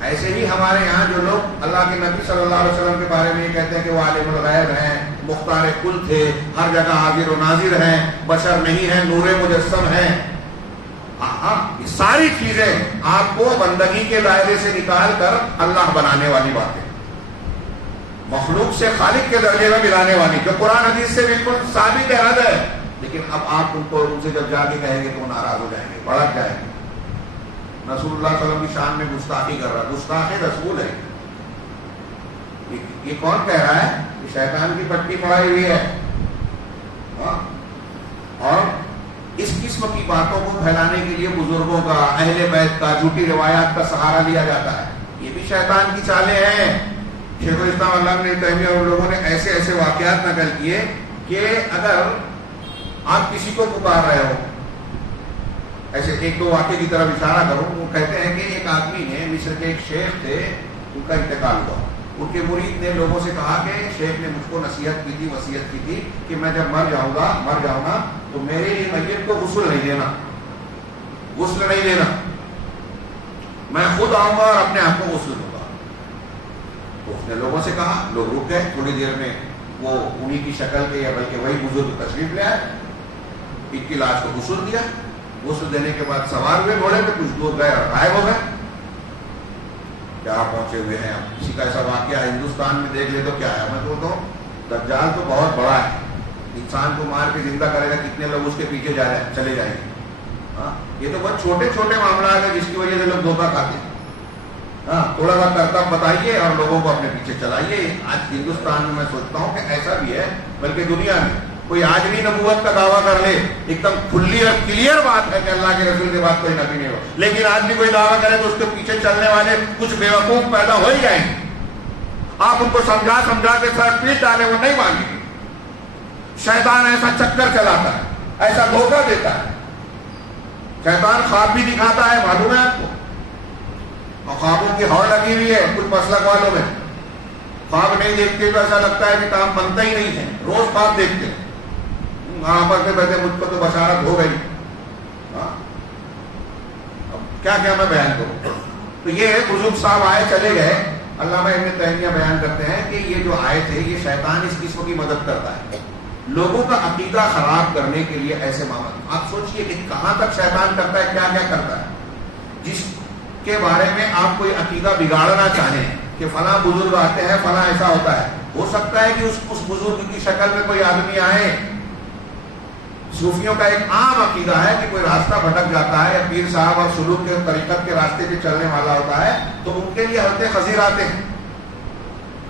ایسے ہی ہمارے یہاں جو لوگ اللہ کے نبی صلی اللہ علیہ وسلم کے بارے میں یہ کہتے ہیں کہ وہ عالم الغیب ہیں، مختار کل تھے، ہر جگہ حاضر و ناظر ہیں، بشر نہیں ہیں، نور مجسم ہیں، یہ ساری چیزیں آپ کو بندگی کے دائرے سے نکال کر اللہ بنانے والی باتیں، مخلوق سے خالق کے درجے میں ملانے والی، جو قرآن حدیث سے بالکل ثابت ہے، رد ہے، لیکن اب آپ ان سے جب جا کے کہیں گے تو وہ ناراض ہو جائیں گے، بھڑک جائیں گے۔ رسول اللہ صلی اللہ علیہ وسلم کی شان میں گستاخی کر رہا ہے، گستاخ رسول ہے، یہ کون کہہ رہا ہے؟ یہ شیطان کی پٹی پڑائی ہوئی ہے۔ اور اس قسم کی باتوں کو پھیلانے کے لیے بزرگوں کا، اہل بیت کا، جھوٹی روایات کا سہارا لیا جاتا ہے، یہ بھی شیطان کی چالیں ہیں۔ شیخ الاسلام علامہ ابن تیمیہ اور لوگوں نے ایسے ایسے واقعات نقل کیے کہ اگر آپ کسی کو پکار رہے ہو، ایسے 1-2 واقعے کی طرف اشارہ کروں، وہ کہتے ہیں کہ ایک آدمی نے، مصر کے ایک شیخ تھے، ان کا انتقال ہوا، ان کے مرید نے لوگوں سے کہا کہ شیخ نے مجھ کو نصیحت کی تھی، وصیت کی تھی کہ میں جب مر جاؤں گا تو میرے میت کو غسل نہیں دینا، میں خود آؤں گا اور اپنے آپ کو غسل دوں گا۔ تو اس نے لوگوں سے کہا، لوگ رک گئے، تھوڑی دیر میں وہ انہی کی شکل کے یا بلکہ وہی بزرگ تشریف لے آئے، ان کی لاش کو غسل دیا، غسل دینے کے بعد سوار ہوئے گھوڑے پہ, کچھ دور گئے اور غائب ہو گئے. کیا پہنچے ہوئے ہیں ہم. کسی کا ایسا واقعہ ہندوستان میں دیکھ لے تو کیا ہے, میں تو دجال تو بہت بڑا ہے, انسان کو مار کے زندہ کرے گا, کتنے لوگ اس کے پیچھے چلے جائیں گے. یہ تو بہت چھوٹے چھوٹے معاملات ہیں جس کی وجہ سے لوگ دھوکہ کھاتے ہیں. تھوڑا سا کرتب بتائیے اور لوگوں کو اپنے پیچھے چلائیے. آج ہندوستان میں سوچتا ہوں کہ ایسا بھی ہے, بلکہ دنیا میں کوئی آج بھی نبوت کا دعویٰ کر لے, ایک دم کھلی اور کلیئر بات ہے کہ اللہ کے رسول کے بعد کوئی نبی نہیں ہو, لیکن آج بھی کوئی دعویٰ کرے تو اس کے پیچھے چلنے والے کچھ بیوقوف پیدا ہو ہی جائیں گے. آپ ان کو سمجھا کے سر پیٹ ڈالے, وہ نہیں مانیں گے. شیطان ایسا چکر چلاتا ہے, ایسا دھوکہ دیتا ہے. شیطان خواب بھی دکھاتا ہے, معلوم ہے آپ کو, اور خوابوں کی ہوا لگی ہوئی ہے کچھ مسلک والوں میں. خواب نہیں دیکھتے تو ایسا لگتا ہے کہ کام بنتا ہی نہیں ہے, روز خواب دیکھتے ہیں. وہاں پر کے بیٹھے مجھ کو تو بشارت ہو گئی, اب کیا کیا میں بیان کروں. تو یہ بزرگ صاحب آئے چلے گئے. علامہ ابن تیمیہ بیان کرتے ہیں کہ یہ جو آئے تھے یہ شیطان اس قسم کی مدد کرتا ہے لوگوں کا عقیدہ خراب کرنے کے لیے. ایسے معاملات آپ سوچئے کہ کہاں تک شیطان کرتا ہے, کیا کیا کرتا ہے. جس کے بارے میں آپ کوئی عقیدہ بگاڑنا چاہیں کہ فلاں بزرگ آتے ہیں, فلاں ایسا ہوتا ہے, ہو سکتا ہے کہ اس بزرگ کی شکل میں کوئی آدمی آئے. صوفیوں کا ایک عام عقیدہ ہے کہ کوئی راستہ بھٹک جاتا ہے یا پیر صاحب اور سلوک کے طریقت کے راستے پہ چلنے والا ہوتا ہے تو ان کے لیے حضرت خضر آتے ہیں.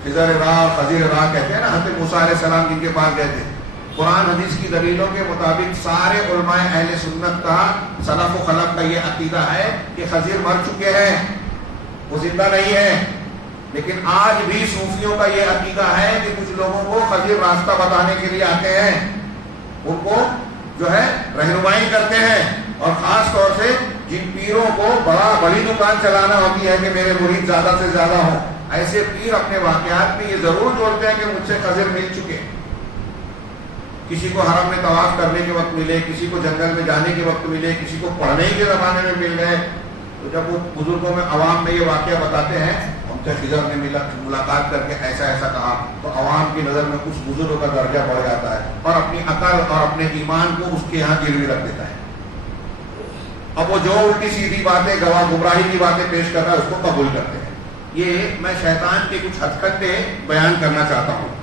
خضر راہ کہتے ہیں نا, حضرت موسیٰ علیہ السلام جن کے پاس گئے تھے. قرآن حدیث کی دلیلوں کے مطابق سارے علماء اہل سنت کا, سلف و خلف کا یہ عقیدہ ہے کہ خضر مر چکے ہیں, وہ زندہ نہیں ہیں. لیکن آج بھی صوفیوں کا یہ عقیدہ ہے کہ کچھ لوگوں کو خضر راستہ بتانے کے لیے آتے ہیں, ان کو جو ہے رہنمائی کرتے ہیں. اور خاص طور سے جن پیروں کو بڑی دکان چلانا ہوتی ہے کہ میرے مرید زیادہ سے زیادہ ہوں, ایسے پیر اپنے واقعات میں یہ ضرور جوڑتے ہیں کہ مجھ سے خضر مل چکے. کسی کو حرم میں طواف کرنے کے وقت ملے, کسی کو جنگل میں جانے کے وقت ملے, کسی کو پڑھنے کے زمانے میں مل گئے. تو جب وہ بزرگوں میں عوام میں یہ واقعہ بتاتے ہیں, ہم سے خضر نے ملاقات کر کے ایسا ایسا کہا, تو عوام کی نظر میں کچھ بزرگوں کا درجہ بڑھ جاتا ہے اور اپنی عقل اور اپنے ایمان کو اس کے یہاں گروی رکھ دیتا ہے. اب وہ جو الٹی سیدھی باتیں, گمراہی کی باتیں پیش کر رہا ہے اس کو قبول کرتے ہیں. یہ میں شیطان کے کچھ ہتھکنڈے بیان کرنا چاہتا ہوں.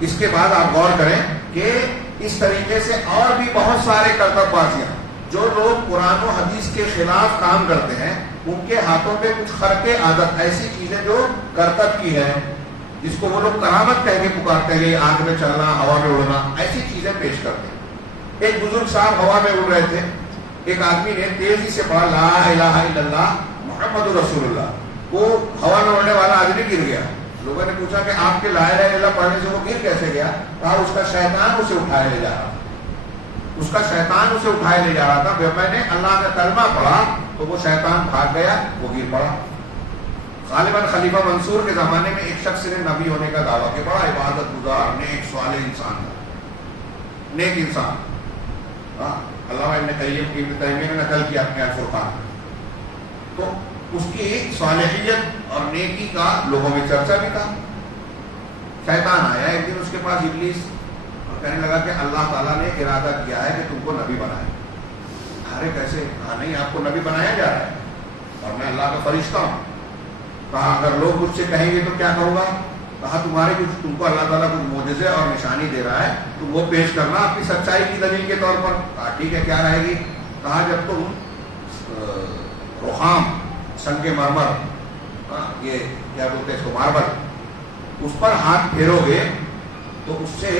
اس کے بعد آپ غور کریں کہ اس طریقے سے اور بھی بہت سارے کرتب بازیاں, جو لوگ قرآن و حدیث کے خلاف کام کرتے ہیں, ان کے ہاتھوں پہ کچھ خرق عادت, ایسی چیزیں جو کرتب کی ہے, جس کو وہ لوگ کرامت کہہ کے پکارتے ہیں, آگ میں چلنا, ہوا میں اڑنا, ایسی چیزیں پیش کرتے ہیں. ایک بزرگ صاحب ہوا میں اڑ رہے تھے, ایک آدمی نے تیزی سے پڑھا لا الہ الا اللہ محمد رسول اللہ. وہ ہوا میں اڑنے والا آدمی گر گیا. لوگوں نے پوچھا کہ آپ کے لا الہ الا اللہ پڑھنے سے وہ گر کیسے گیا؟ کہا اس کا شیطان اسے اٹھائے لے جا رہا تھا, اس کا شیطان اسے اٹھائے لے جا رہا تھا. میں نے اللہ کا کلمہ پڑھا تو وہ شیطان بھاگ گیا, وہ گر پڑا. غالباً خلیفہ منصور کے زمانے میں ایک شخص نے نبی ہونے کا دعویٰ کہ بڑا عبادت گزار, نیک صالح انسان تھا, نیک انسان. علامہ ابن تیمیہ نے نقل کیا اپنے الفرقان. تو اس کی صالحیت اور نیکی کا لوگوں میں چرچا بھی تھا. شیطان آیا ایک دن اس کے پاس, ابلیس, اور کہنے لگا کہ اللہ تعالیٰ نے ارادہ کیا ہے کہ تم کو نبی بنائے. ارے کیسے؟ کہا نہیں, آپ کو نبی بنایا جا رہا ہے اور میں اللہ کا فرشتہ ہوں. کہا اگر لوگ مجھ سے کہیں گے تو کیا کہوں گا؟ کہا تم کو اللہ تعالیٰ کچھ معجزے اور نشانی دے رہا ہے, تم وہ پیش کرنا اپنی سچائی کی دلیل کے طور پر. کہا ٹھیک ہے, کیا رہے گی؟ کہا جب تم رخام, سنگ مرمر, یہ کیا بولتے ہیں اس کو, ماربل, اس پر ہاتھ پھیرو گے تو اس سے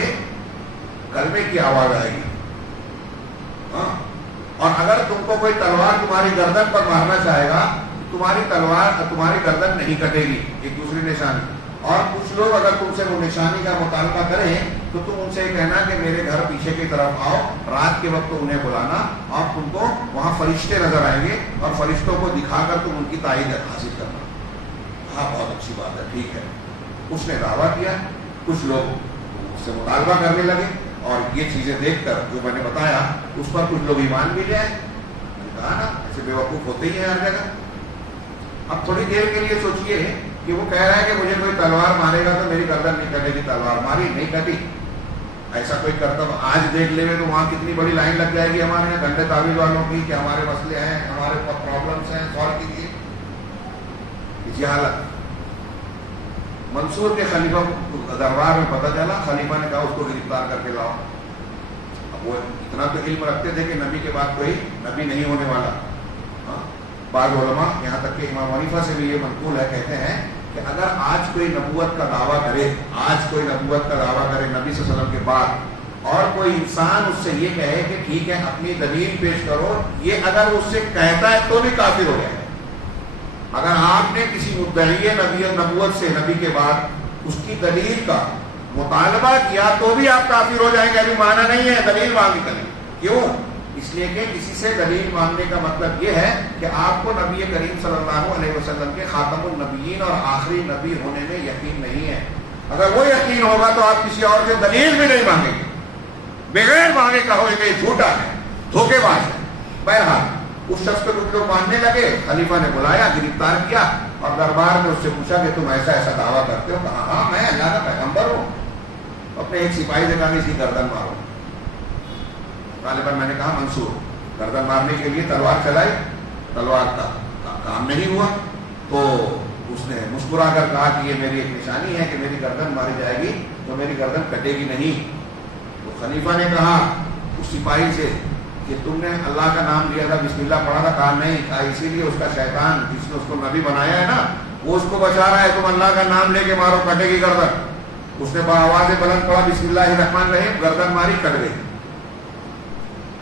کلمے کی آواز آئے گی. اور اگر تم کو کوئی تلوار تمہاری گردن پر مارنا چاہے گا, تمہاری تلوار تمہاری گردن نہیں کٹے گی. ایک دوسری نشانی. اور کچھ لوگ اگر تم سے وہ نشانی کا مطالبہ کریں تو تم ان سے کہنا کہ میرے گھر پیچھے کی طرف آؤ, رات کے وقت انہیں بلانا, اور تم کو وہاں فرشتے نظر آئیں گے اور فرشتوں کو دکھا کر تم ان کی تائید حاصل کرنا. ہاں بہت اچھی بات ہے, ٹھیک ہے. اس نے دعویٰ کیا, کچھ لوگ اس سے مطالبہ کرنے لگے, اور یہ چیزیں دیکھ کر جو میں نے بتایا اس پر کچھ لوگ ایمان بھی لے آئے. میں نے کہا نا ایسے بیوقوف ہوتے ہی ہیں ہر جگہ. اب تھوڑی دیر کے لیے سوچئے کہ وہ کہہ رہا ہے کہ مجھے کوئی تلوار مارے گا تو میری گردن نہیں کٹے گی. تلوار ماری, نہیں کٹی. ایسا کوئی کرتب آج دیکھ لے تو وہاں کتنی بڑی لائن لگ جائے گی ہمارے یہاں گھنٹے تعویذ والوں کی کہ ہمارے مسئلے ہیں، ہمارے پرابلمس ہیں، سالو کیجیے. اسی حالت منصور کے خلیفہ دربار میں پتہ چلا، خلیفہ نے کہا اس کو گرفتار کر کے لاؤ. اب وہ اتنا تو علم رکھتے تھے کہ نبی کے بعد کوئی نبی نہیں ہونے والا. بعض علماء یہاں تک کہ امام حنیفہ سے بھی یہ منقول ہے، کہتے ہیں کہ اگر آج کوئی نبوت کا دعویٰ کرے، نبی صلی اللہ علیہ وسلم کے بعد، اور کوئی انسان اس سے یہ کہے کہ ٹھیک ہے اپنی دلیل پیش کرو، یہ اگر اس سے کہتا ہے تو بھی کافر ہو گیا. اگر آپ نے کسی مدعی نبوت سے نبی کے بعد اس کی دلیل کا مطالبہ کیا تو بھی آپ کافر ہو جائیں گے. ابھی مانا نہیں ہے دلیل مانگی کریں. کیوں؟ اس لیے کہ کسی سے دلیل مانگنے کا مطلب یہ ہے کہ آپ کو نبی کریم صلی اللہ علیہ وسلم کے خاتم النبیین اور آخری نبی ہونے میں یقین نہیں ہے. اگر وہ یقین ہوگا تو آپ کسی اور سے دلیل بھی نہیں مانگیں گے. بغیر مانگے کہو کہ جھوٹا ہے، دھوکے باز ہے. بہرحال اس شخص کو کچھ لوگ ماننے لگے. خلیفہ نے بلایا، گرفتار کیا اور دربار میں اس سے پوچھا کہ تم ایسا ایسا دعویٰ کرتے ہو؟ کہا ہاں میں اللہ کا پیغمبر ہوں. اپنے ایک سپاہی سے کہا اس کی گردن مارو. غالباً میں نے کہا منصور، گردن مارنے کے لیے تلوار چلائی، تلوار کا کام نہیں ہوا تو اس نے مسکرا کر کہا کہ یہ میری ایک نشانی ہے کہ میری گردن ماری جائے گی تو میری گردن کٹے گی نہیں. تو خلیفہ نے کہا اس سپاہی سے کہ تم نے اللہ کا نام لیا تھا، بسم اللہ پڑھا تھا؟ کہا نہیں. کہا اسی لیے اس کا شیطان جس نے اس کو نبی بنایا ہے نا، وہ اس کو بچا رہا ہے. تم اللہ کا نام لے کے مارو، کٹے گی گردن. اس نے آواز بلند پڑھا بسم اللہ الرحمن الرحیم، گردن ماری، کٹ گئی.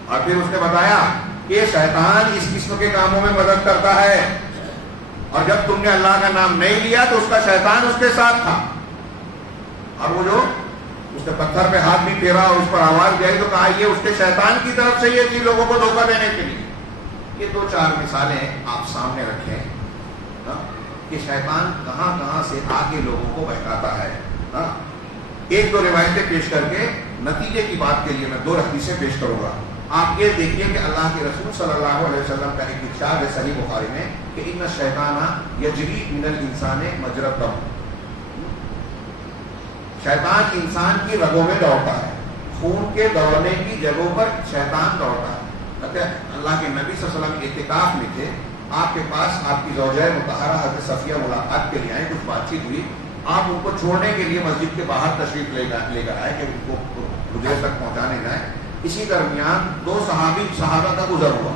اور پھر اس نے بتایا کہ شیطان اس قسم کے کاموں میں مدد کرتا ہے، اور جب تم نے اللہ کا نام نہیں لیا تو اس کا شیطان اس کے ساتھ تھا. اور وہ جو اس نے پتھر پہ ہاتھ بھی پھیرا اور اس پر آواز گئی تو کہا یہ اس کے شیطان کی طرف سے یہ چیز لوگوں کو دھوکہ دینے کے لیے. یہ دو چار مثالیں آپ سامنے رکھیں کہ شیطان کہاں کہاں سے آ کے لوگوں کو بہکاتا ہے. ایک دو روایتیں پیش کر کے نتیجے کی بات کے لیے میں دو حدیثیں پیش کروں گا. آپ یہ دیکھیے کہ اللہ کے رسول صلی اللہ علیہ وسلم کا ایک ارشاد ہے صحیح بخاری میں کہ ان الشیطان یجری من الانسان مجری الدم. شیطان انسان کی رگوں میں دوڑتا ہے، خون کے دوڑنے کی جگہوں پر شیطان دوڑتا ہے. اللہ کے نبی صلی اللہ علیہ وسلم اعتکاف میں تھے، آپ کے پاس آپ کی زوجہ مطہرہ حضرت صفیہ ملاقات کے لیے آئے، کچھ بات چیت ہوئی. آپ ان کو چھوڑنے کے لیے مسجد کے باہر تشریف لے کر آئے کہ ان کو حجرے تک پہنچانے جائیں. اسی درمیان دو صحابہ کا گزر ہوا.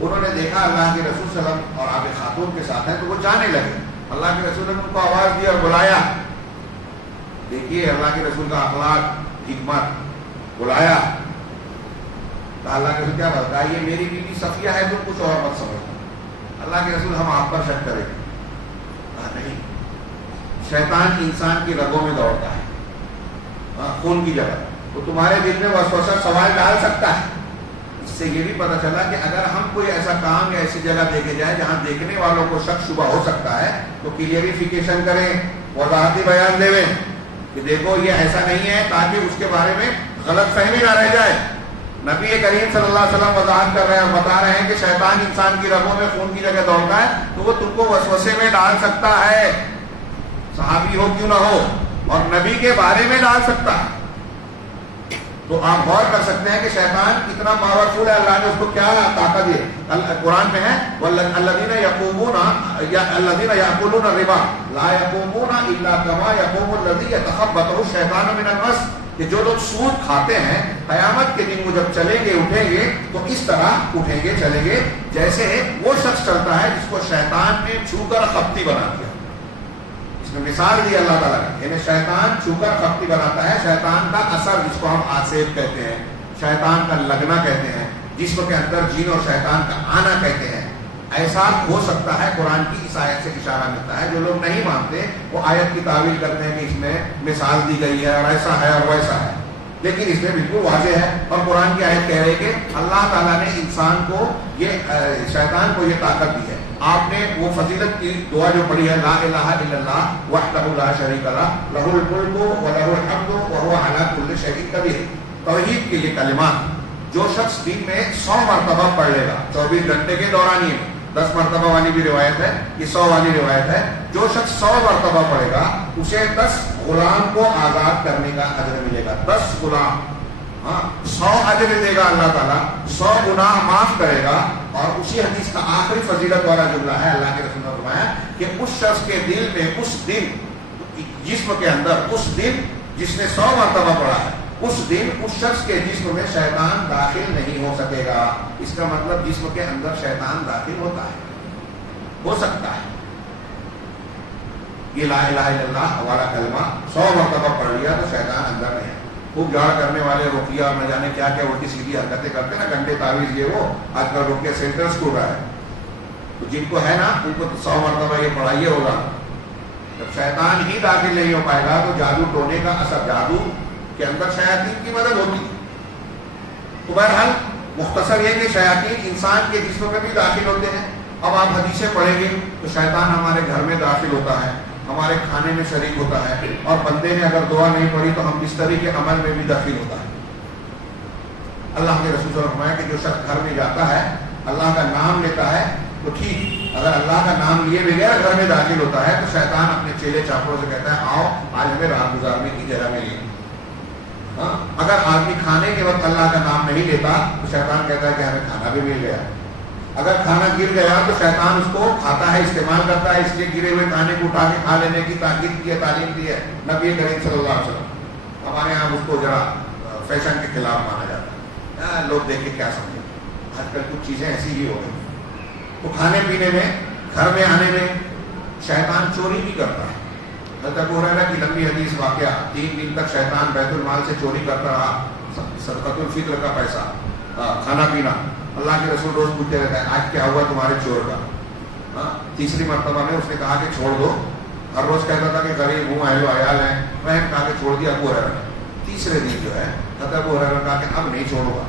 انہوں نے دیکھا اللہ کے رسول صلی اللہ علیہ وسلم اور آپ خاتون کے ساتھ ہیں تو وہ جانے لگے. اللہ کے رسول نے ان کو آواز دی اور بلایا. دیکھیے اللہ کے رسول کا اخلاق، حکمت. بلایا تو اللہ کے رسول کیا بتا، یہ میری بیوی صفیہ ہے، تم کچھ اور مت سمجھو. اللہ کے رسول ہم آپ پر شک کریں. نہیں، شیطان انسان کی رگوں میں دوڑتا ہے، خون کی جگہ. تو تمہارے دل میں وسوسہ سوال ڈال سکتا ہے. اس سے یہ بھی پتہ چلا کہ اگر ہم کوئی ایسا کام یا ایسی جگہ دیکھے جائے جہاں دیکھنے والوں کو شک شبہ ہو سکتا ہے تو کلیریفیکیشن کریں، وضاحتی بیان دیں کہ دیکھو یہ ایسا نہیں ہے، تاکہ اس کے بارے میں غلط فہمی نہ رہ جائے. نبی کریم صلی اللہ علیہ وسلم وضاحت کر رہے ہیں اور بتا رہے ہیں کہ شیطان انسان کی رگوں میں خون کی جگہ دوڑتا ہے تو وہ تم کو وسوسے میں ڈال سکتا ہے، صحابی ہو کیوں نہ ہو، اور نبی کے بارے میں ڈال سکتا ہے. تو آپ غور کر سکتے ہیں کہ شیطان کتنا پاورفل ہے. اللہ نے اس کو کیا طاقت دی. قرآن میں ہے الذین یقومون الذین یأکلون الربا لا یقومون الا کما یقوم الذی یتخبطہ الشیطان من المس. کہ جو لوگ سود کھاتے ہیں قیامت کے دن وہ جب چلیں گے اٹھیں گے تو اس طرح اٹھیں گے چلیں گے جیسے وہ شخص چلتا ہے جس کو شیطان نے چھو کر خپتی بنا دیا. اس میں مثال دی اللہ تعالیٰ نے، یعنی شیطان چھو کر خپتی بناتا ہے. شیطان کا اثر جس کو ہم آسیب کہتے ہیں، شیطان کا لگنا کہتے ہیں، جسم کے اندر جن اور شیطان کا آنا کہتے ہیں. ایسا ہو سکتا ہے. قرآن کی اس آیت سے اشارہ ملتا ہے. جو لوگ نہیں مانتے وہ آیت کی تعویل کرتے ہیں کہ اس میں مثال دی گئی ہے اور ایسا ہے اور ویسا ہے، لیکن اس میں بالکل واضح ہے. اور قرآن کی آیت کہہ رہی ہے کہ اللہ تعالیٰ نے انسان کو یہ شیطان کو یہ طاقت دی ہے. آپ نے وہ فضیلت کی دعا جو پڑھی ہے لا الہ الا اللہ وحدہ لا شریک لہ لہ الملک و لہ الحمد وہو علی کل شیء قدیر. توحید کے یہ کلمات جو شخص دن میں 100 مرتبہ پڑھ لے گا 24 گھنٹے کے دوران، ہی 10 مرتبہ والی بھی روایت ہے، یہ 100 والی روایت ہے. جو شخص 100 مرتبہ پڑھے گا اسے 10 غلام کو آزاد کرنے کا اجر ملے گا. 10 غلام 100 اجر دے گا اللہ تعالیٰ, 100 گناہ معاف کرے گا. اور اسی حدیث کا آخری فضیلت والا جملہ ہے, اللہ کے رسول نے فرمایا کہ اس شخص کے دل میں اس دن, جسم کے اندر اس دن جس نے 100 مرتبہ پڑھا ہے, اس دن اس شخص کے جسم میں شیطان داخل نہیں ہو سکے گا. اس کا مطلب جسم کے اندر شیطان داخل ہوتا ہے, ہو سکتا ہے. یہ لا الہ الا اللہ والا کلمہ 100 مرتبہ پڑھ لیا تو شیطان اندر نہیں ہے. خوب جاڑ کرنے والے رقیہ اور نہ جانے کیا کیا الٹی سیدھی حرکتیں کرتے ہیں نا, گھنٹے تعویذ یہ وہ, آج کل رقیہ سینٹرز کھل رہا ہے. تو جن کو ہے نا ان کو 100 مرتبہ یہ پڑھائیے ہوگا. جب شیطان ہی داخل نہیں ہو پائے گا تو جادو ٹونے کا اثر, جادو کے اندر شیاطین کی مدد ہوتی ہے. تو بہرحال مختصر یہ کہ شیاطین انسان کے جسم میں بھی داخل ہوتے ہیں. اب آپ حدیثیں پڑھیں گے تو شیطان ہمارے گھر میں داخل ہوتا ہے, ہمارے کھانے میں شریک ہوتا ہے, اور بندے نے اگر دعا نہیں پڑھی تو ہم بستری کے عمل میں بھی داخل ہوتا ہے. اللہ کے رسول صلی اللہ علیہ وسلم نے فرمایا کہ جو شخص گھر میں جاتا ہے اللہ کا نام لیتا ہے تو ٹھیک, اگر اللہ کا نام لیے بغیر گھر میں داخل ہوتا ہے تو شیطان اپنے چیلے چاپڑوں سے کہتا ہے آؤ آج ہمیں رات گزارنے کی جگہ ملی. اگر آدمی کھانے کے وقت اللہ کا نام نہیں لیتا تو شیطان کہتا ہے کہ ہمیں کھانا بھی مل گیا. اگر کھانا گر گیا تو شیطان اس کو کھاتا ہے, استعمال کرتا ہے, اس لیے گرے ہوئے کھانے کو اٹھا کے کھا لینے کی تاکید کی ہے, تعلیم دی ہے نبی کریم صلی اللہ علیہ وسلم. ہمارے یہاں اس کو ذرا فیشن کے خلاف مانا جاتا ہے, لوگ دیکھ کے کیا سمجھیں. آج کل کچھ چیزیں ایسی ہی ہو گئی. تو کھانے پینے میں, گھر میں آنے میں شیطان چوری بھی کرتا ہے. حضرت ابو ہریرہ کی لمبی حدیث واقعہ, 3 دن تک شیطان بیت المال سے چوری کرتا رہا, صدقۃ الفطر کا پیسہ, کھانا پینا. اللہ کے رسول روز پوچھتے رہتا ہے آج کیا ہوا تمہارے چور کا. تیسری مرتبہ میں اس نے کہا کہ چھوڑ دو. ہر روز کہتا تھا کہ غریب ہوں, اہل و عیال ہیں, میں نے کہا کہ چھوڑ دیا ابو ہریرہ نے. تیسرے دن جو ہے حضرت ابو ہریرہ نے کہا کہ اب نہیں چھوڑوں گا.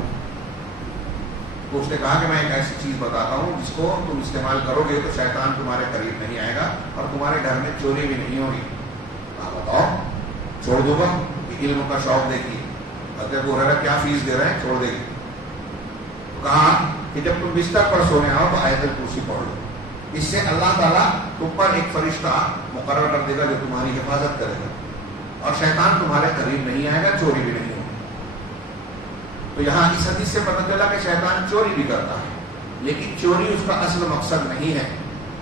تو اس نے کہا کہ میں ایک ایسی چیز بتاتا ہوں جس کو تم استعمال کرو گے تو شیطان تمہارے قریب نہیں آئے گا اور تمہارے گھر میں چوری بھی نہیں ہوگی. آپ بتاؤ, چھوڑ دوں گا. علم کا شوق دیکھیے. حضرت ابو ہریرہ کیا فیس دے رہے ہیں, چھوڑ دے گی. کہا کہ جب تم بستر پر سونے آؤ تو آیت الکرسی پڑھ لو, اس سے اللہ تعالیٰ تم پر ایک فرشتہ مقرر کر دے گا جو تمہاری حفاظت کرے گا اور شیطان تمہارے قریب نہیں آئے گا, چوری بھی نہیں ہوگی. تو یہاں اس حدیث سے پتہ چلا کہ شیطان چوری بھی کرتا ہے, لیکن چوری اس کا اصل مقصد نہیں ہے.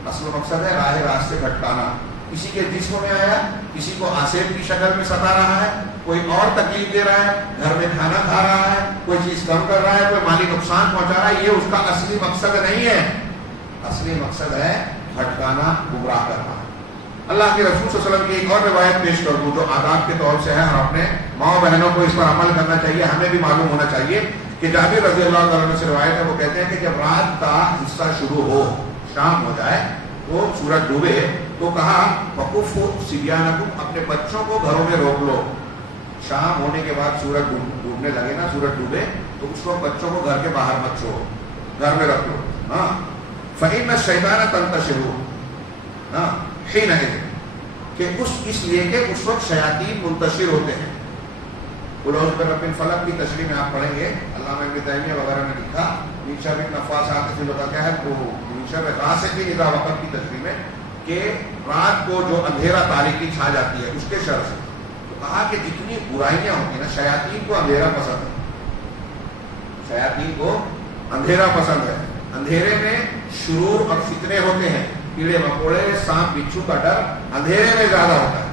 اصل مقصد ہے راہ راستے بھٹکانا. کسی کے جسم میں آیا, کسی کو آسیب کی شکل میں ستا رہا ہے, کوئی اور تکلیف دے رہا ہے, گھر میں کھانا کھا رہا ہے, کوئی چیز کم کر رہا ہے, کوئی مالی نقصان پہنچا رہا ہے. یہ اس کا اصلی مقصد نہیں ہے. اصلی مقصد ہے بھٹکانا, گمراہ کرنا. اللہ کے رسول صلی اللہ علیہ وسلم کی ایک اور روایت پیش کر دوں جو آداب کے طور سے ہے اور اپنے ماؤں بہنوں کو اس پر عمل کرنا چاہیے. ہمیں بھی معلوم ہونا چاہیے کہ جابر رضی اللہ تعالیٰ عنہ سے روایت ہے, وہ کہتے ہیں کہ جب رات کا حصہ شروع ہو, شام ہو جائے, تو سورج ڈوبے, تو کہا وقفوا صبیانکم, اپنے بچوں کو گھروں میں روک لو. شام ہونے کے بعد سورج ڈوبنے لگے نا, سورج ڈوبے تو اس وقت بچوں کو گھر کے باہر مت چھوڑو, گھر میں رکھ لو. فإن الشیطان تنتشر حینئذ, کہ اس لیے کہ اس وقت شیاطین منتشر ہوتے ہیں. قل اعوذ برب الفلق کی تشریح میں آپ پڑھیں گے, علامہ ابن تیمیہ وغیرہ نے لکھا من شر النفاثات فی العقد, کیا ہے تو من شر غاسق اذا وقب کی تشریح میں کہ رات کو جو اندھیرا تاریکی چھا جاتی ہے اس کے شر سے. تو کہا کہ جتنی برائیاں ہوتی ہیں نا, شیاطین کو اندھیرا پسند ہے, شیاطین کو اندھیرا پسند ہے. اندھیرے میں شرور اور فتنے ہوتے ہیں, کیڑے مکوڑے, سانپ بچھو کا ڈر اندھیرے میں زیادہ ہوتا ہے,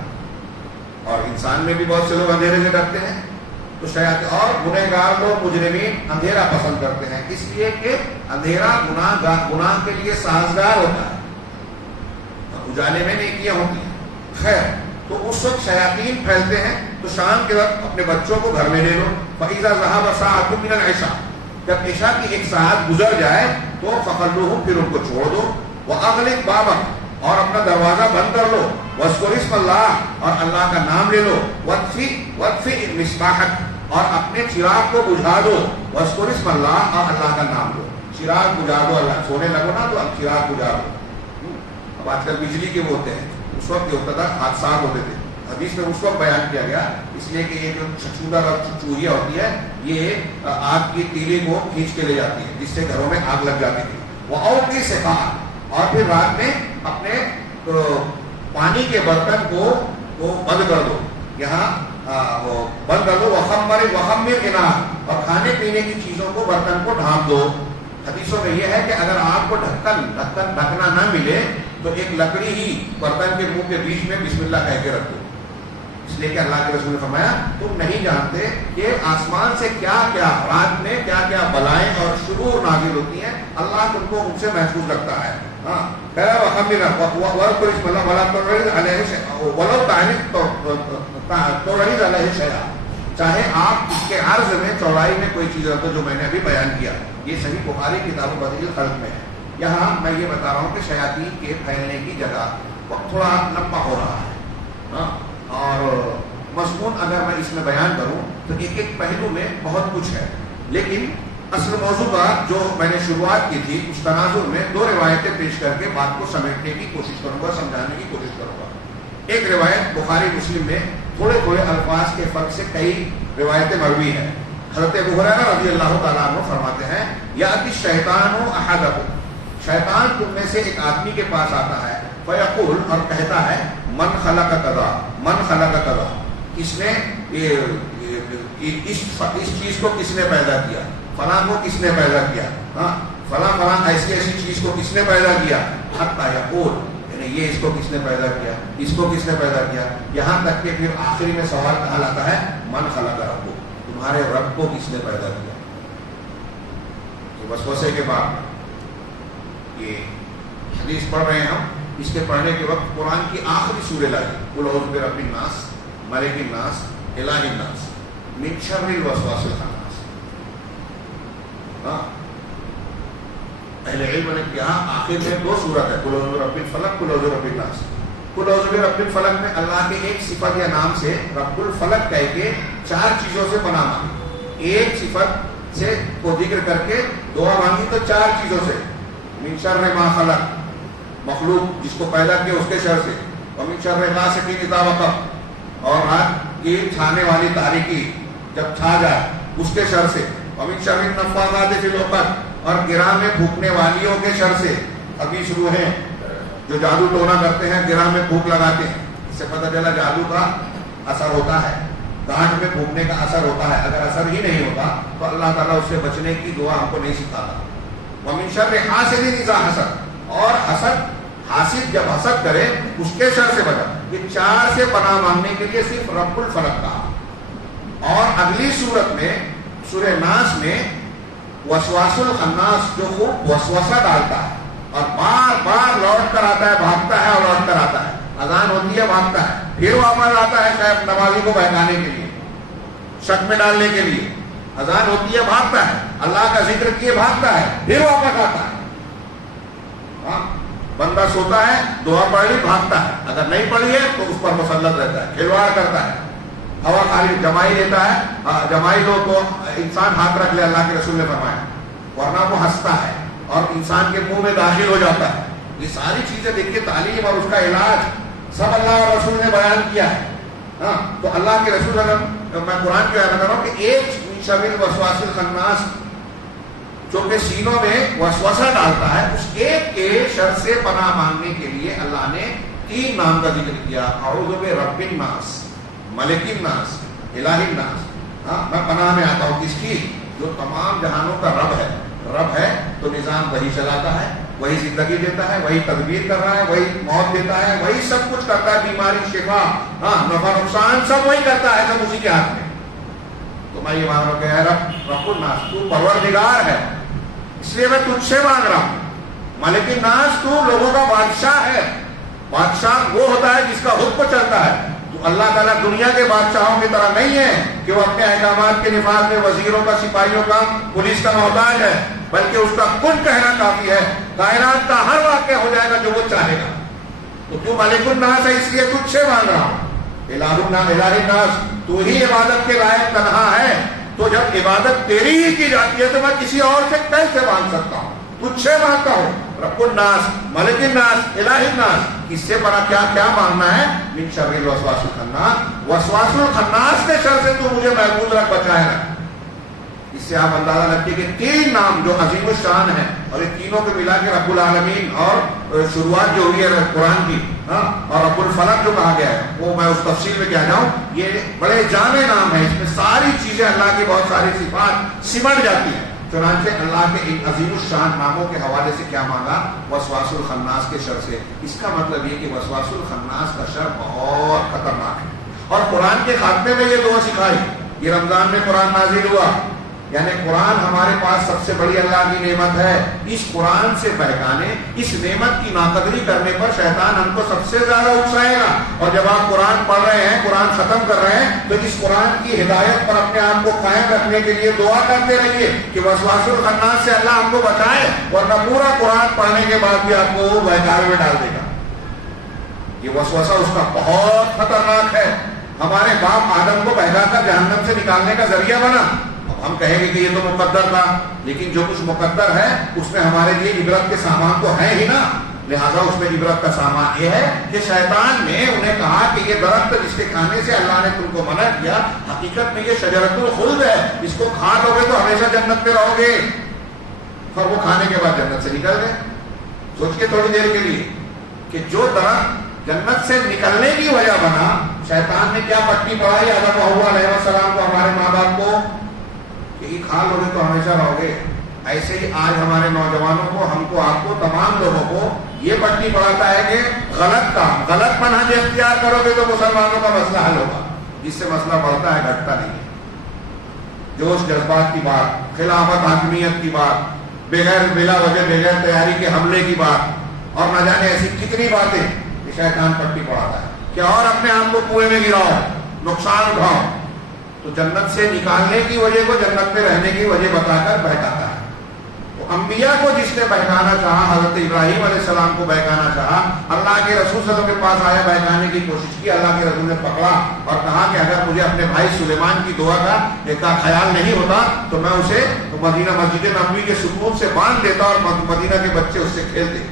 اور انسان میں بھی بہت سے لوگ اندھیرے سے ڈرتے ہیں. تو شاید اور گنہگار لوگ, مجرمین اندھیرا پسند کرتے ہیں, اس لیے کہ اندھیرا گناہ کے لیے سازگار ہوتا ہے, اجالے میں نیکیاں ہوتی ہیں. خیر, تو اس وقت شیاطین پھیلتے ہیں. تو شام کے وقت اپنے بچوں کو گھر میں لے لو. فَإِذَا ذَهَبَ سَاعَةٌ مِنَ الْعِشَاءِ, جب عشاء کی ایک ساعت گزر جائے تو فَخَلُّوهُمْ, پھر ان کو چھوڑ دو. وَأَغْلِقْ بَابَكَ, اور اپنا دروازہ بند کر لو. وَاذْكُرِ اسْمَ اللَّهِ, اور اللہ کا نام لے لو. وَاطْفِئْ مِصْبَاحَكَ, اور اپنے چراغ کو بجھا دو. وَاذْكُرِ اسْمَ اللَّهِ, اور اللہ کا نام لو. چراغ بجھا دو, اللہ سونے لگو نا تو اب چراغ بجھا دو. اب آج کل بجلی کے وہ ہوتے ہیں, اس وقت یہ ہوتا تھا حادثات ہوتے تھے. حدیث میں اس وقت بیان کیا گیا, اس لیے کہ یہ جو چھچوندہ چوہیا ہوتی ہے یہ آگ کی تیلی کو کھینچ کے لے جاتی ہے, جس سے گھروں میں آگ لگ جاتی تھی. وہ اوقی سفا, اور پھر رات میں اپنے پانی کے برتن کو بند کر دو. یہاں بند کرو وخمر انار، اور کھانے پینے کی چیزوں کو برتن کو ڈھانپ دو۔ حدیثوں میں یہ ہے کہ اگر آپ کو ڈھکنا نہ ملے تو ایک لکڑی ہی برتن کے منہ کے بیچ میں بسم اللہ کہہ کے رکھ دو، اس لیے کہ اللہ کے رسول نے فرمایا تم نہیں جانتے کہ آسمان سے کیا کیا رات میں کیا کیا بلائیں اور شرور نازل ہوتی ہیں، اللہ تم کو ان سے محفوظ رکھتا ہے۔ چاہے آپ اس کے عرض میں چوڑائی میں کوئی چیز رکھو، جو میں نے ابھی بیان کیا، یہ صحیح بخاری کتاب بدیل الخلق میں ہے۔ یہاں میں یہ بتا رہا ہوں کہ شیاطین کے پھیلنے کی جگہ وقت تھوڑا لمبا ہو رہا ہے، اور مضمون اگر میں اس میں بیان کروں تو ایک ایک پہلو میں بہت کچھ ہے، لیکن اصل موضوع کا جو میں نے شروعات کی تھی اس تناظر میں دو روایتیں پیش کر کے بات کو سمیٹنے کی کوشش کروں گا، سمجھانے کی کوشش کروں گا۔ ایک روایت بخاری مسلم میں تھوڑے تھوڑے الفاظ کے فرق سے کئی روایتیں مروی ہیں۔ حضرت ابو ہریرہ رضی اللہ تعالیٰ عنہ فرماتے ہیں یاتی الشیطان احدکم، شیطان تم میں سے ایک آدمی کے پاس آتا ہے، فیقول، اور کہتا ہے من خلق کذا، من خلق کذا، کس نے اس چیز کو کس نے پیدا کیا، فلاں کو کس نے پیدا کیا، فلاں فلاں ایسی ایسی چیز کو کس نے پیدا کیا، حتی یقول، یعنی یہ اس کو کس نے پیدا کیا، اس کو کس نے پیدا کیا، یہاں تک کہ پھر آخری میں سوال کہا لاتا ہے من خلق ربک، تمہارے رب کو کس نے پیدا کیا۔ تو وسوسے کے بعد یہ حدیث پڑھ رہے ہیں ہم، اس کے پڑھنے کے وقت قرآن کی آخری سورہ لائی، قل اعوذ برب الناس ملک الناس الہ الناس من شر الوسواس الخناس۔ اہل علم نے کہا آخر میں دو صورت ہے، قل اعوذ برب الفلق، قل اعوذ برب الناس۔ قل اعوذ برب الفلق میں اللہ کے ایک صفت یا نام سے رب الفلق کہہ کے چار چیزوں سے پناہ مانگی، ایک صفت سے کو ذکر کر کے دعا مانگی تو چار چیزوں سے، من شر ما خلق، مخلوق جس کو پیدا کیا اس کے شر سے، ومن شر غاسق اذا وقب، اور رات کی چھانے والی تاریکی جب چھا جائے اس کے شر سے، ومن شر النفاثات فی العقد، اور گرہ میں پھونکنے والیوں کے شر سے، خبیث روحیں جو جادو ٹونا کرتے ہیں گرہ میں پھونک لگاتے ہیں، اس سے پتہ چلا جادو کا اثر ہوتا ہے، گانٹھ میں پھونکنے کا اثر ہوتا ہے، اگر اثر ہی نہیں ہوتا تو اللہ تعالیٰ اس سے بچنے کی دعا ہم کو نہیں سکھاتا۔ ومن شر حاسد اذا حسد، اور حاسد جب حسد کرے اس کے شر سے بچا۔ یہ چار سے پناہ مانگنے کے لیے صرف رب الفلق کہا۔ اور اگلی صورت میں سورہ ناس میں وسواس الخناس جو خوب وسوسہ ڈالتا ہے اور بار بار لوٹ کر آتا ہے، بھاگتا ہے اور لوٹ کر آتا ہے، اذان ہوتی ہے بھاگتا ہے، پھر واپس آتا ہے شاید نمازی کو بہکانے کے لیے، شک میں ڈالنے کے لیے، اذان ہوتی ہے بھاگتا ہے، اللہ کا ذکر کیے بھاگتا ہے، پھر واپس آتا ہے۔ بندہ سوتا ہے دعا پڑھ لی بھاگتا ہے، اگر نہیں پڑھی ہے تو اس پر مسلط رہتا ہے، کھلواڑ کرتا ہے، ہوا خالی جمائی دیتا ہے، جمائی لو تو انسان ہاتھ رکھ لے، اللہ کے رسول نے فرمایا، ورنہ وہ ہنستا ہے اور انسان کے منہ میں داخل ہو جاتا ہے۔ یہ ساری چیزیں دیکھیے، تعلیم اور اس کا علاج سب اللہ اور رسول نے بیان کیا ہے۔ تو اللہ کے رسول میں قرآن کی بیان کر رہا ہوں کہ ایک من شر الوسواس الخناس جو کہ سینوں میں وسوسہ ڈالتا ہے، اس ایک کے شر سے پناہ مانگنے کے لیے اللہ نے تین نام کا ذکر کیا، اعوذ برب الناس، ملک الناس، الہ الناس۔ میں پناہ میں آتا ہوں کس کی؟ جو تمام جہانوں کا رب ہے۔ رب ہے تو نظام وہی چلاتا ہے، وہی زندگی دیتا ہے، وہی تدبیر کر رہا ہے، وہی موت دیتا ہے، وہی سب کچھ کرتا ہے، بیماری شفا، نفع نقصان سب وہی کرتا ہے، سب اسی کے ہاتھ میں۔ تو میں یہ مان رہا ہوں کہ رب الناس، تو پروردگار ہے، اس لیے میں تجھ سے مانگ رہا ہوں۔ ملک الناس، تو لوگوں کا بادشاہ ہے۔ بادشاہ وہ ہوتا ہے جس کا حکم چلتا ہے۔ تو اللہ تعالیٰ دنیا کے بادشاہوں کی طرح نہیں ہے کہ وہ اپنے احکامات کے نفاذ میں وزیروں کا، سپاہیوں کا، پولیس کا محتاج ہے، بلکہ اس کا کن کہنا کافی ہے، کائنات کا ہر واقعہ ہو جائے گا جو وہ چاہے گا۔ تو تو ملک الناس ہے، اس لیے تجھ سے مانگ رہا ہوں۔ الہ الناس، تو ہی عبادت کے لائق تنہا ہے، تو جب عبادت تیری ہی کی جاتی ہے تو میں کسی اور سے کیسے مانگ سکتا ہوں؟ تجھ سے مانگتا ہوں۔ رب الناس، ملک الناس، الہ الناس، اس سے بڑا کیا مانگنا ہے؟ من شر الوسواس الخناس، وسواس الخناس کے شر سے تو مجھے محفوظ رکھ، بچائے رکھ۔ اس سے آپ اندازہ لگتے کہ 3 نام جو عظیم الشان ہیں اور یہ تینوں کو ملا کے رب العالمین اور شروعات جو ہوئی ہے قرآن کی اور رب الفلق جو کہا گیا ہے وہ میں اس تفصیل میں کیا جاؤں، یہ بڑے جامع نام ہے، اس میں ساری چیزیں اللہ کی بہت ساری صفات سمٹ جاتی ہیں۔ چنانچہ اللہ کے ان عظیم الشان ناموں کے حوالے سے کیا مانگا؟ وسواس الخناس کے شر سے۔ اس کا مطلب یہ کہ وسواس الخناس کا شر بہت خطرناک ہے، اور قرآن کے خاتمے میں یہ دعا سکھائی۔ یہ رمضان میں قرآن نازل ہوا، یعنی قرآن ہمارے پاس سب سے بڑی اللہ کی نعمت ہے۔ اس قرآن سے بہکانے، اس نعمت کی ناقدری کرنے پر شیطان ہم کو سب سے زیادہ اکسائے گا۔ اور جب آپ قرآن پڑھ رہے ہیں، قرآن ختم کر رہے ہیں، تو اس قرآن کی ہدایت پر اپنے آپ کو قائم رکھنے کے لیے دعا کرتے رہیے کہ وسواس الخناس سے اللہ ہم کو بچائے، ورنہ پورا قرآن پڑھنے کے بعد بھی آپ کو بہکاوے میں ڈال دے گا۔ یہ وسوسہ اس کا بہت خطرناک ہے، ہمارے باپ آدم کو بہکا کر جہنم سے نکالنے کا ذریعہ بنا۔ ہم کہیں گے کہ یہ تو مقدر تھا، لیکن جو کچھ مقدر ہے اس میں ہمارے لیے عبرت کے سامان تو ہے ہی نا، لہذا اس میں عبرت کا سامان یہ ہے کہ شیطان نے انہیں کہا کہ یہ درخت جس کے کھانے سے اللہ نے تم کو منع کیا، حقیقت میں یہ شجرۃ الخلد ہے، اس کو کھا لو گے تو ہمیشہ جنت میں رہو گے۔ اور وہ کھانے کے بعد جنت سے نکل گئے۔ سوچ کے تھوڑی دیر کے لیے کہ جو درخت جنت سے نکلنے کی وجہ بنا، شیطان نے کیا پٹی پڑھائی آدم و حوا علیہ السلام کو، ہمارے ماں باپ کو، کہ یہ کھا لو گے تو ہمیشہ رہو گے۔ ایسے ہی آج ہمارے نوجوانوں کو، ہم کو، آپ کو، تمام لوگوں کو یہ پٹی پڑھاتا ہے کہ غلط کام، غلط منہج اختیار کرو گے تو مسلمانوں کا مسئلہ حل ہوگا، جس سے مسئلہ بڑھتا ہے گھٹتا نہیں ہے۔ جوش جذبات کی بات، خلافت حاکمیت کی بات، بغیر بلا وجہ بغیر تیاری کے حملے کی بات، اور نہ جانے ایسی کتنی باتیں یہ شیطان پٹی پڑھاتا ہے کہ اور اپنے آپ کو کنویں میں گراؤ، نقصان اٹھاؤ، تو جنت سے نکالنے کی وجہ کو جنت میں رہنے کی وجہ بتا کر بہکاتا ہے۔ تو انبیاء کو جس نے بہکانا چاہا، حضرت ابراہیم علیہ السلام کو بہکانا چاہا، اللہ کے رسول صلی اللہ علیہ وسلم کے پاس آیا، بہکانے کی کوشش کی، اللہ کے رسول نے پکڑا اور کہا کہ اگر مجھے اپنے بھائی سلیمان کی دعا کا خیال نہیں ہوتا تو میں اسے مدینہ مسجد نبوی کے سکون سے باندھ دیتا اور مدینہ کے بچے اس سے کھیلتے،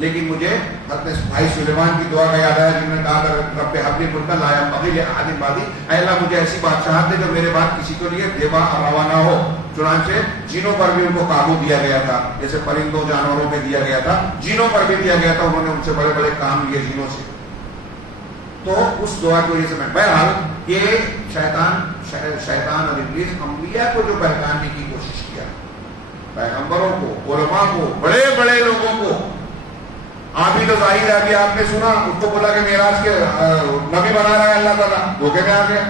لیکن مجھے اپنے بھائی سلیمان کی دعا کا یاد آیا جنہوں نے کہا رب حب لی ملکا لا ينبغي لأحد من بعدی، اے اللہ مجھے ایسی بادشاہت دے جو میرے بعد کسی کو لیے دیوا اور روا نہ ہو۔ چنانچہ جنوں پر بھی ان کو قابو دیا گیا تھا، جیسے پرندوں جانوروں میں دیا گیا تھا، جنوں پر بھی دیا گیا تھا، انہوں نے ان سے بڑے بڑے کام لیے جنوں سے۔ تو اس دعا کی وجہ سے میں بہرحال یہ شیطان اور ابلیس انبیاء کو جو بہکانے کی کوشش کیا، پیغمبروں کو، علماء کو، بڑے بڑے لوگوں کو، آپ ہی تو ظاہر ہے، ابھی آپ نے سنا اس کو بولا کہ معراج کے نبی بنا رہا ہے اللہ تعالیٰ، دھوکے میں آ گیا۔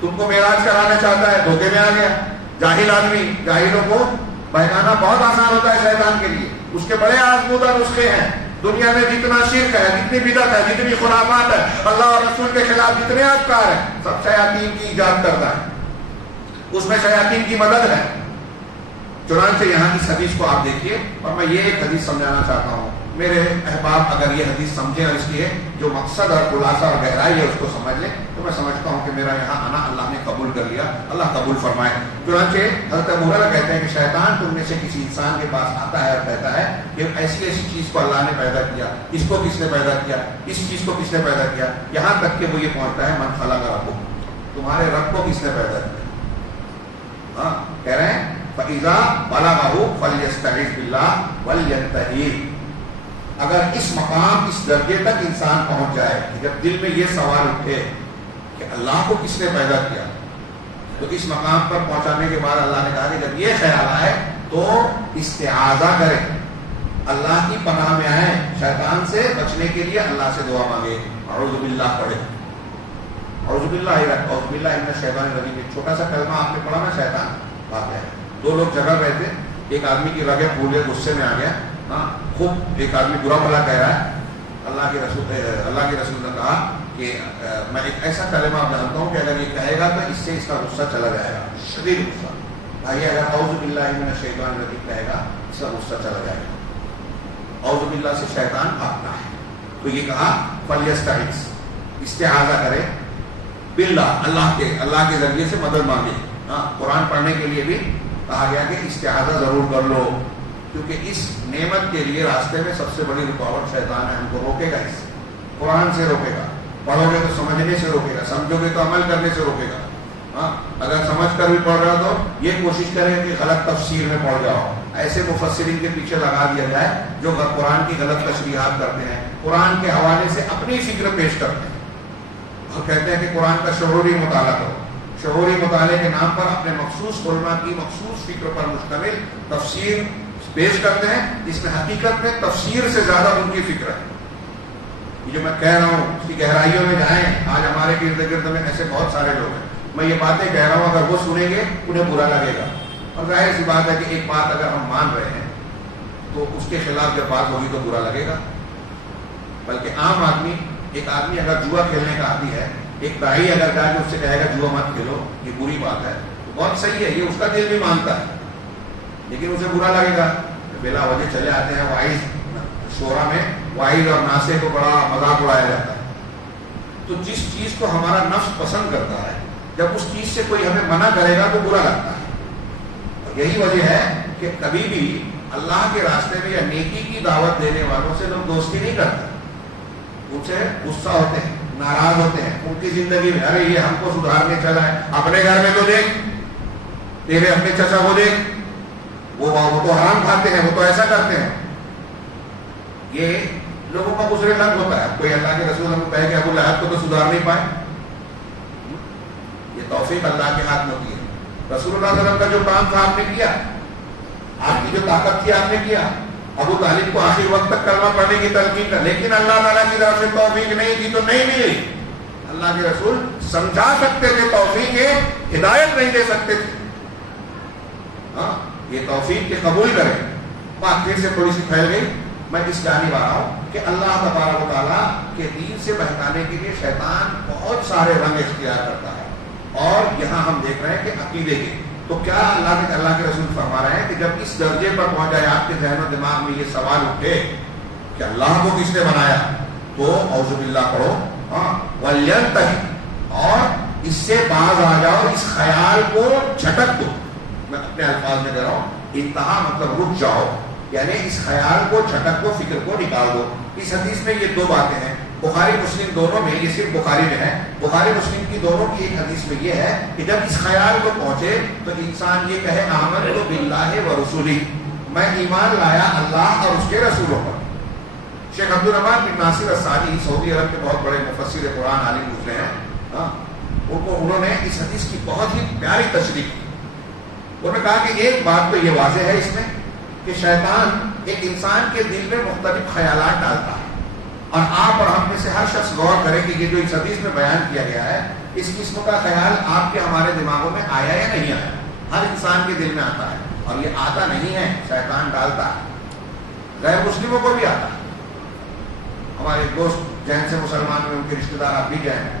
تم کو معراج کرانا چاہتا ہے، دھوکے میں آ گیا۔ جاہل آدمی، جاہلوں کو بہکانا بہت آسان ہوتا ہے شیطان کے لیے، اس کے بڑے آزمودہ نسخے ہیں۔ دنیا میں جتنا شرک ہے، جتنی بدعت ہے، جتنی خرافات ہے، اللہ اور رسول کے خلاف جتنے افکار ہیں، سب شیاطین کی ایجاد کرتا ہے، اس میں شیاطین کی مدد ہے۔ چنانچہ یہاں اس حدیث کو آپ دیکھیے، اور میں یہ ایک حدیث سمجھانا چاہتا ہوں میرے احباب، اگر یہ حدیث سمجھیں اور اس کی جو مقصد اور خلاصہ اور گہرائی ہے اس کو سمجھ لیں، تو میں سمجھتا ہوں کہ میرا یہاں آنا اللہ نے قبول کر لیا، اللہ قبول فرمائے۔ چنانچہ حضرت ابو ہریرہ کہتے ہیں کہ شیطان تم میں سے کسی انسان کے پاس آتا ہے اور کہتا ہے کہ ایسی ایسی چیز کو اللہ نے پیدا کیا، اس کو کس نے پیدا کیا، اس چیز کو کس نے پیدا کیا، یہاں تک کہ وہ یہ پہنچتا ہے من خلق ربک، تمہارے رب کو کس نے پیدا کیا۔ ہاں کہہ رہے ہیں فَإِذَا بَلَغَهُ فَلْيَسْتَعِذْ بِاللَّهِ وَلْيَنْتَهِي، اگر اس مقام، اس درجے تک انسان پہنچ جائے کہ جب دل میں یہ سوال اٹھے کہ اللہ کو کس نے پیدا کیا، تو اس مقام پر پہنچانے کے بعد اللہ نے کہا کہ جب یہ خیال آئے تو استعاذہ کرے، اللہ کی پناہ میں آئے، شیطان سے بچنے کے لیے اللہ سے دعا مانگے، اعوذ باللہ پڑھے، اعوذ باللہ من الشیطان الرجیم۔ ایک چھوٹا سا کلمہ آپ نے پڑھا نا، شیطان بات ہے، دو لوگ جگہ رہے تھے، ایک آدمی کی رگیں پھول گئے، غصے میں آ گیا، خوب ایک آدمی برا بھلا کہہ رہا ہے، اللہ کے رسول نے کہا کہ میں ایک ایسا کلمہ جانتا ہوں کہ اگر یہ کہے گا تو اس سے اس کا غصہ چلا جائے گا، شدید غصہ۔ بھائی اگر اعوذ باللہ من الشیطان الرجیم کہے گا اس کا غصہ چلا جائے گا۔ اعوذ باللہ سے شیطان بھاگتا ہے، تو یہ کہا فلیستعذ، استعاذہ کرے، باللہ، اللہ کے ذریعے سے مدد مانگے۔ قرآن پڑھنے کے لیے بھی کہا گیا کہ استعاذہ ضرور کر لو، کیونکہ اس نعمت کے لیے راستے میں سب سے بڑی رکاوٹ شیطان ہے، ہم کو روکے گا، اس سے قرآن سے روکے گا، پڑھو گے تو سمجھنے سے روکے گا، سمجھو گے تو عمل کرنے سے روکے گا۔ ہاں اگر سمجھ کر بھی پڑھ رہا تو یہ کوشش کریں کہ غلط تفسیر میں پڑھ جاؤ. ایسے مفسرین کے پیچھے لگا دیا جائے جو قرآن کی غلط تشریحات کرتے ہیں, قرآن کے حوالے سے اپنی فکر پیش کرتے ہیں اور کہتے ہیں کہ قرآن کا شعوری مطالعہ کرو. شعوری مطالعے کے نام پر اپنے مخصوص علماء کی مخصوص فکر پر مشتمل تفسیر پیش کرتے ہیں جس میں حقیقت میں تفسیر سے زیادہ ان کی فکر ہے. یہ جو میں کہہ رہا ہوں اس کی گہرائیوں میں جائیں. آج ہمارے ارد گرد میں ایسے بہت سارے لوگ ہیں, میں یہ باتیں کہہ رہا ہوں, اگر وہ سنیں گے انہیں برا لگے گا. اور ظاہر سی بات ہے کہ ایک بات اگر ہم مان رہے ہیں تو اس کے خلاف جب بات ہوگی تو برا لگے گا. بلکہ عام آدمی, ایک آدمی اگر جوا کھیلنے کا عادی ہے, ایک دائی اگر جائے اس سے کہے گا جوا مت کھیلو, یہ بری بات ہے, تو بہت صحیح ہے, یہ اس کا دل بھی مانتا ہے, لیکن اسے برا لگے گا. بلا وجہ چلے آتے ہیں وائز شورا میں, وائز اور ناسے کو بڑا مذاق اڑایا جاتا ہے. تو جس چیز کو ہمارا نفس پسند کرتا ہے, جب اس چیز سے کوئی ہمیں منع کرے گا تو برا لگتا ہے. اور یہی وجہ ہے کہ کبھی بھی اللہ کے راستے میں یا نیکی کی دعوت دینے والوں سے لوگ دوستی نہیں کرتے, ان سے غصہ ہوتے ہیں, ناراض ہوتے ہیں. ان کی زندگی میں ارے یہ ہم کو سدھارنے چلا ہے, اپنے گھر میں تو دیکھ, تیرے اپنے چچا کو دیکھ, وہ تو حرام کھاتے ہیں, وہ تو ایسا کرتے ہیں. یہ لوگوں کا گزرے لگ ہوتا ہے. کوئی اللہ کے رسول ہم کو کہے کہ ابو لہب کو تو سدھار نہیں پائے, یہ توفیق اللہ کے ہاتھ میں ہوتی ہے. رسول اللہ صلی اللہ علیہ وسلم کا جو کام تھا آپ نے کیا, آپ کی جو طاقت تھی آپ نے کیا. ابو طالب کو آخر وقت تک کلمہ پڑھنے کی تلقین کر, لیکن اللہ تعالیٰ کی طرف سے توفیق نہیں تھی تو نہیں ملی. اللہ کے رسول سمجھا سکتے تھے توفیق, ہدایت نہیں دے سکتے تھے. ہاں یہ توفیق کے قبول کریں. بات پھر سے تھوڑی سی پھیل گئی. میں اس جانب آ رہا ہوں کہ اللہ تبارک و تعالیٰ کے دین سے بہکانے کے لیے شیطان بہت سارے رنگ اختیار کرتا ہے. اور یہاں ہم دیکھ رہے ہیں کہ عقیدے کے, تو کیا اللہ کے رسول فرما رہے ہیں کہ جب اس درجے پر پہنچ جائے آپ کے ذہن و دماغ میں یہ سوال اٹھے کہ اللہ کو کس نے بنایا, تو اعوذ باللہ پڑھو, ہاں وَلْيَنْتَهِ, اور اس سے باز آ جاؤ, اس خیال کو جھٹک دو. میں اپنے الفاظ میں کہہ رہا ہوں, انتہا مطلب رک جاؤ, یعنی اس خیال کو جھٹک دو, فکر کو نکال دو. اس حدیث میں یہ دو باتیں ہیں, بخاری مسلم دونوں میں, یہ صرف بخاری میں ہے, بخاری مسلم کی دونوں کی ایک حدیث میں یہ ہے کہ جب اس خیال کو پہنچے تو انسان یہ کہے آمنت باللہ و رسولہ, میں ایمان لایا اللہ اور اس کے رسولوں پر. شیخ عبد الرحمن بن ناصر السعدی سعودی عرب کے بہت بڑے مفسر قرآن عالم گزرے ہیں, انہوں نے اس حدیث کی بہت ہی پیاری تشریح کی. انہوں نے کہا کہ ایک بات تو یہ واضح ہے اس میں کہ شیطان ایک انسان کے دل میں مختلف خیالات ڈالتا ہے, اور آپ اور ہم میں سے ہر شخص غور کرے کہ یہ جو اس حدیث میں بیان کیا گیا ہے, اس قسم کا خیال آپ کے ہمارے دماغوں میں آیا یا نہیں آیا. ہر انسان کے دل میں آتا ہے, اور یہ آتا نہیں ہے, شیطان ڈالتا ہے. غیر مسلموں کو بھی آتا ہے. ہمارے دوست جین سے مسلمان میں ان کے رشتے دار آپ بھی جین ہیں.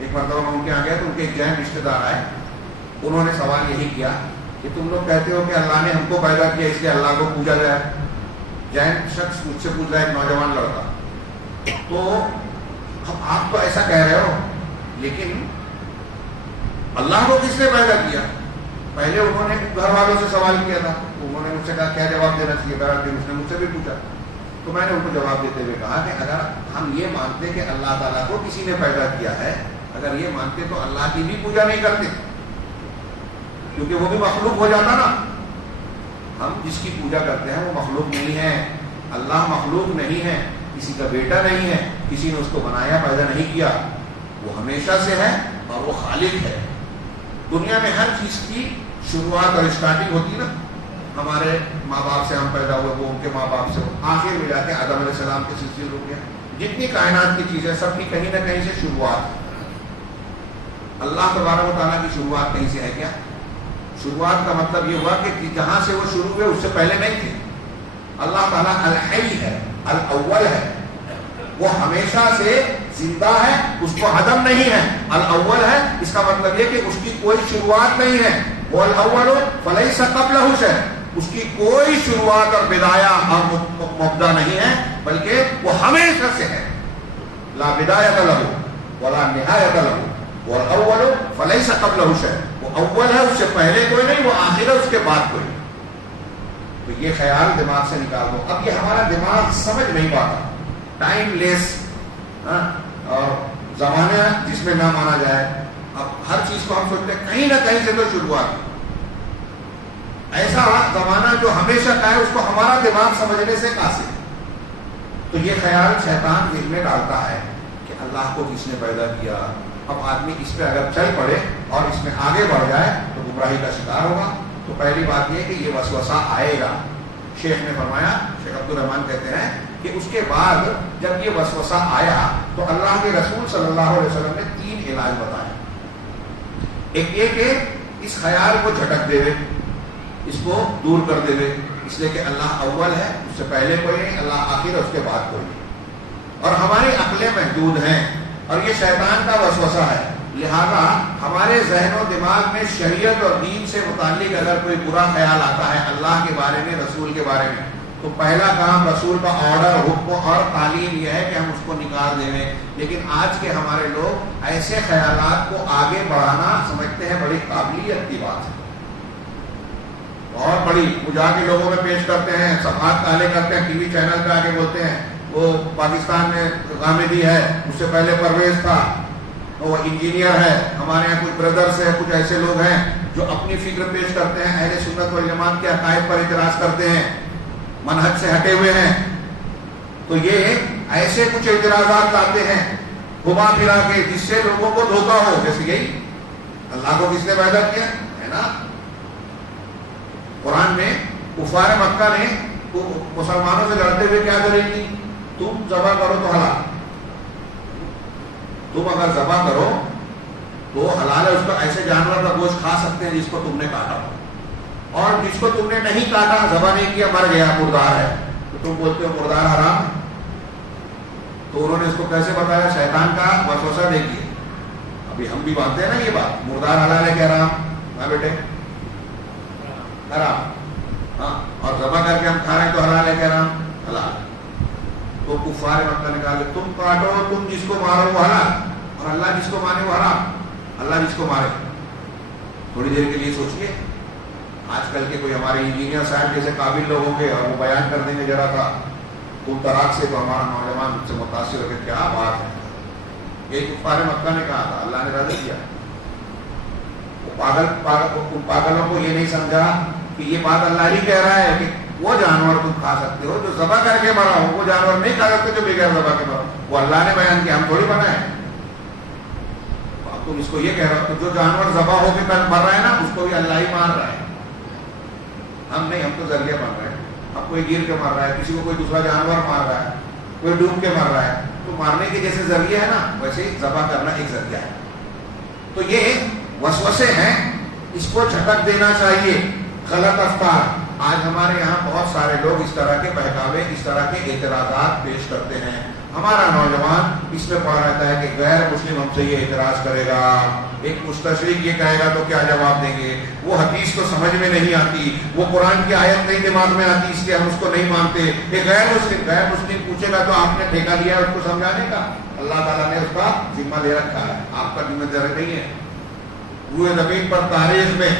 ایک مرتبہ میں ان کے یہاں گیا تو ان کے ایک جین رشتے دار آئے, انہوں نے سوال یہی کیا کہ تم لوگ کہتے ہو کہ اللہ نے ہم کو پیدا کیا اس لیے اللہ کو پوجا جائے. جین شخص مجھ سے پوچھ رہا ہے, ایک نوجوان لڑکا, تو آپ تو ایسا کہہ رہے ہو, لیکن اللہ کو کس نے پیدا کیا؟ پہلے انہوں نے گھر والوں سے سوال کیا تھا, انہوں نے مجھ سے کہا کیا جواب دینا چاہیے, پھر اس نے مجھ سے بھی پوچھا, تو میں نے ان کو جواب دیتے ہوئے کہا کہ اگر ہم یہ مانتے کہ اللہ تعالیٰ کو کسی نے پیدا کیا ہے, اگر یہ مانتے تو اللہ کی بھی پوجا نہیں کرتے, کیونکہ وہ بھی مخلوق ہو جاتا نا. ہم جس کی پوجا کرتے ہیں وہ مخلوق نہیں ہے, اللہ مخلوق نہیں ہے, کسی کا بیٹا نہیں ہے, کسی نے اس کو بنایا پیدا نہیں کیا, وہ ہمیشہ سے ہے اور وہ خالق ہے. دنیا میں ہر چیز کی شروعات اور اسٹارٹنگ ہوتی ہے نا, ہمارے ماں باپ سے ہم پیدا ہوئے, وہ ان کے ماں باپ سے, آخر میں جا کے آدم علیہ السلام کے سلسلے رک گیا. جتنی کائنات کی چیزیں سب کی کہیں نہ کہیں سے شروعات. اللہ تبارک و تعالیٰ کی شروعات کہیں سے ہے کیا؟ شروعات کا مطلب یہ ہوا کہ جہاں سے وہ شروع ہوئے اس سے پہلے نہیں تھے. اللہ تعالیٰ الحی ہے, الاول ہے, وہ ہمیشہ سے زندہ ہے, اس کو عدم نہیں ہے. الاول ہے, اس کا مطلب یہ کہ اس کی کوئی شروعات نہیں ہے. وہ الاول فلیس قبلہ شیء, اس کی کوئی شروعات اور بدایہ اور مبدا نہیں ہے, بلکہ وہ ہمیشہ سے ہے. لا بدایۃ لہ ولا نہایۃ لہ, والاول فلیس قبلہ شیء, وہ اول ہے, اس سے پہلے کوئی نہیں, وہ آخر ہے, اس کے بعد کوئی. تو یہ خیال دماغ سے نکال دو. اب یہ ہمارا دماغ سمجھ نہیں پاتا, ٹائم لیس اور زمانہ جس میں نہ مانا جائے, اب ہر چیز کو ہم سوچتے ہیں کہیں نہ کہیں سے تو شروعات ہے. ایسا زمانہ جو ہمیشہ کا ہے اس کو ہمارا دماغ سمجھنے سے قاصر ہے. تو یہ خیال شیطان دل میں ڈالتا ہے کہ اللہ کو کس نے پیدا کیا. اب آدمی اس پہ اگر چل پڑے اور اس میں آگے بڑھ جائے تو گمراہی کا شکار ہوگا. تو پہلی بات یہ کہ یہ وسوسہ آئے گا. شیخ نے فرمایا, شیخ عبد الرحمان کہتے ہیں کہ اس کے بعد جب یہ وسوسہ آیا تو اللہ کے رسول صلی اللہ علیہ وسلم نے 3 علاج بتائے. ایک یہ کہ اس خیال کو جھٹک دے, اس کو دور کر دے, اس لیے کہ اللہ اول ہے, اس سے پہلے کوئی نہیں, اللہ آخر ہے, اس کے بعد کوئی نہیں, اور ہماری عقلیں محدود ہیں اور یہ شیطان کا وسوسہ ہے. لہذا ہمارے ذہن و دماغ میں شریعت اور دین سے متعلق اگر کوئی برا خیال آتا ہے اللہ کے بارے میں, رسول کے بارے میں, تو پہلا کام رسول کا آرڈر, حکم اور تعلیم یہ ہے کہ ہم اس کو نکال دیں. لیکن آج کے ہمارے لوگ ایسے خیالات کو آگے بڑھانا سمجھتے ہیں بڑی قابلیت کی بات ہے, بہت بڑی. وہ جا کے لوگوں میں پیش کرتے ہیں, صفحات کالے کرتے ہیں, ٹی وی چینل پہ آگے بولتے ہیں وہ پاکستان میں غامدی ہے, اس سے پہلے پرویز تھا, وہ انجینئر ہے, ہمارے یہاں کچھ بردرز ہیں, کچھ ایسے لوگ ہیں جو اپنی فکر پیش کرتے ہیں, اہل سنت والجماعت کے عقائد پر اعتراض کرتے ہیں, منہج سے ہٹے ہوئے ہیں. تو یہ ایسے کچھ اعتراضات لاتے ہیں گھما پھرا کے جس سے لوگوں کو دھوکہ ہو, جیسے یہی اللہ کو کس نے پیدا کیا ہے نا. قرآن میں کفار مکہ نے مسلمانوں سے لڑتے ہوئے کیا دلیل دی, تم ذبح کرو تو حلال, تم اگر ذبح کرو تو حلال ہے, اس کو ایسے جانور کا گوشت کھا سکتے ہیں جس کو تم نے کاٹا ہو, اور جس کو تم نے نہیں کاٹا, ذبح نہیں کیا, مر گیا, مردار ہے, تو تم بولتے ہو مردار حرام ہے. تو انہوں نے اس کو کیسے بتایا, شیطان کا وسوسہ دیکھیے. ابھی ہم بھی مانتے ہیں نا یہ بات, مردار حلال ہے کہ حرام, ہاں بیٹے حرام, ہاں, اور ذبح کر کے ہم کھا رہے ہیں تو حلال ہے کہ حرام, حلال. تو کفار مکہ نے کہا کہ تم کاٹو, تم جس کو مارو وہ حلال, اور اللہ جس کو مانے وہ حرام. اللہ جس کو مارے, تھوڑی دیر کے لیے سوچیے, آج کل کے کوئی ہمارے انجینئر صاحب جیسے قابل لوگ ہوں گے اور وہ بیان کر دیں گے ذرا تھا تم تراک سے, تو ہمارا نوجوان مجھ سے متاثر ہو گئے, کیا بات ہے. یہ کفار مکہ نے کہا تھا, اللہ نے رد کیا. پاگلوں کو یہ نہیں سمجھا کہ یہ بات اللہ ہی کہہ رہا ہے کہ وہ جانور تم کھا سکتے ہو جو ذبح کر کے مرا ہو, وہ جانور نہیں کھا سکتے جو بغیر ذبح کے مرا, وہ اللہ نے بیان کیا, ہم تھوڑی بنائے. اب تم اس کو یہ کہہ رہے ہو جو جانور ذبح ہو کے مر رہا ہے نا, اس کو بھی اللہ ہی مار رہا ہے, ہم نہیں, ہم تو ذریعہ بن رہے ہیں. اب کوئی گر کے مر رہا ہے, کسی کو کوئی دوسرا جانور مار رہا ہے, کوئی ڈوب کے مر رہا ہے, تو مارنے کے جیسے ذریعہ ہے نا, ویسے ہی ذبح کرنا ایک ذریعہ ہے. تو یہ وسوسے ہیں, اس کو جھٹک دینا چاہیے. غلط افکار, آج ہمارے یہاں بہت سارے لوگ اس طرح کے بہکاوے, اس طرح کے اعتراضات پیش کرتے ہیں. ہمارا نوجوان اس میں پڑا رہتا ہے کہ غیر مسلم ہم سے یہ اعتراض کرے گا, ایک مستشرق یہ کہے گا تو کیا جواب دیں گے, وہ حدیث تو سمجھ میں نہیں آتی, وہ قرآن کی آیت نہیں دماغ میں آتی, اس لیے ہم اس کو نہیں مانتے. ایک غیر مسلم پوچھے گا تو آپ نے ٹھیکہ لیا ہے اس کو سمجھانے کا, اللہ تعالیٰ نے اس کا ذمہ دے رکھا ہے, آپ کا ذمہ داری نہیں ہے. روئے زمین پر تاریخ میں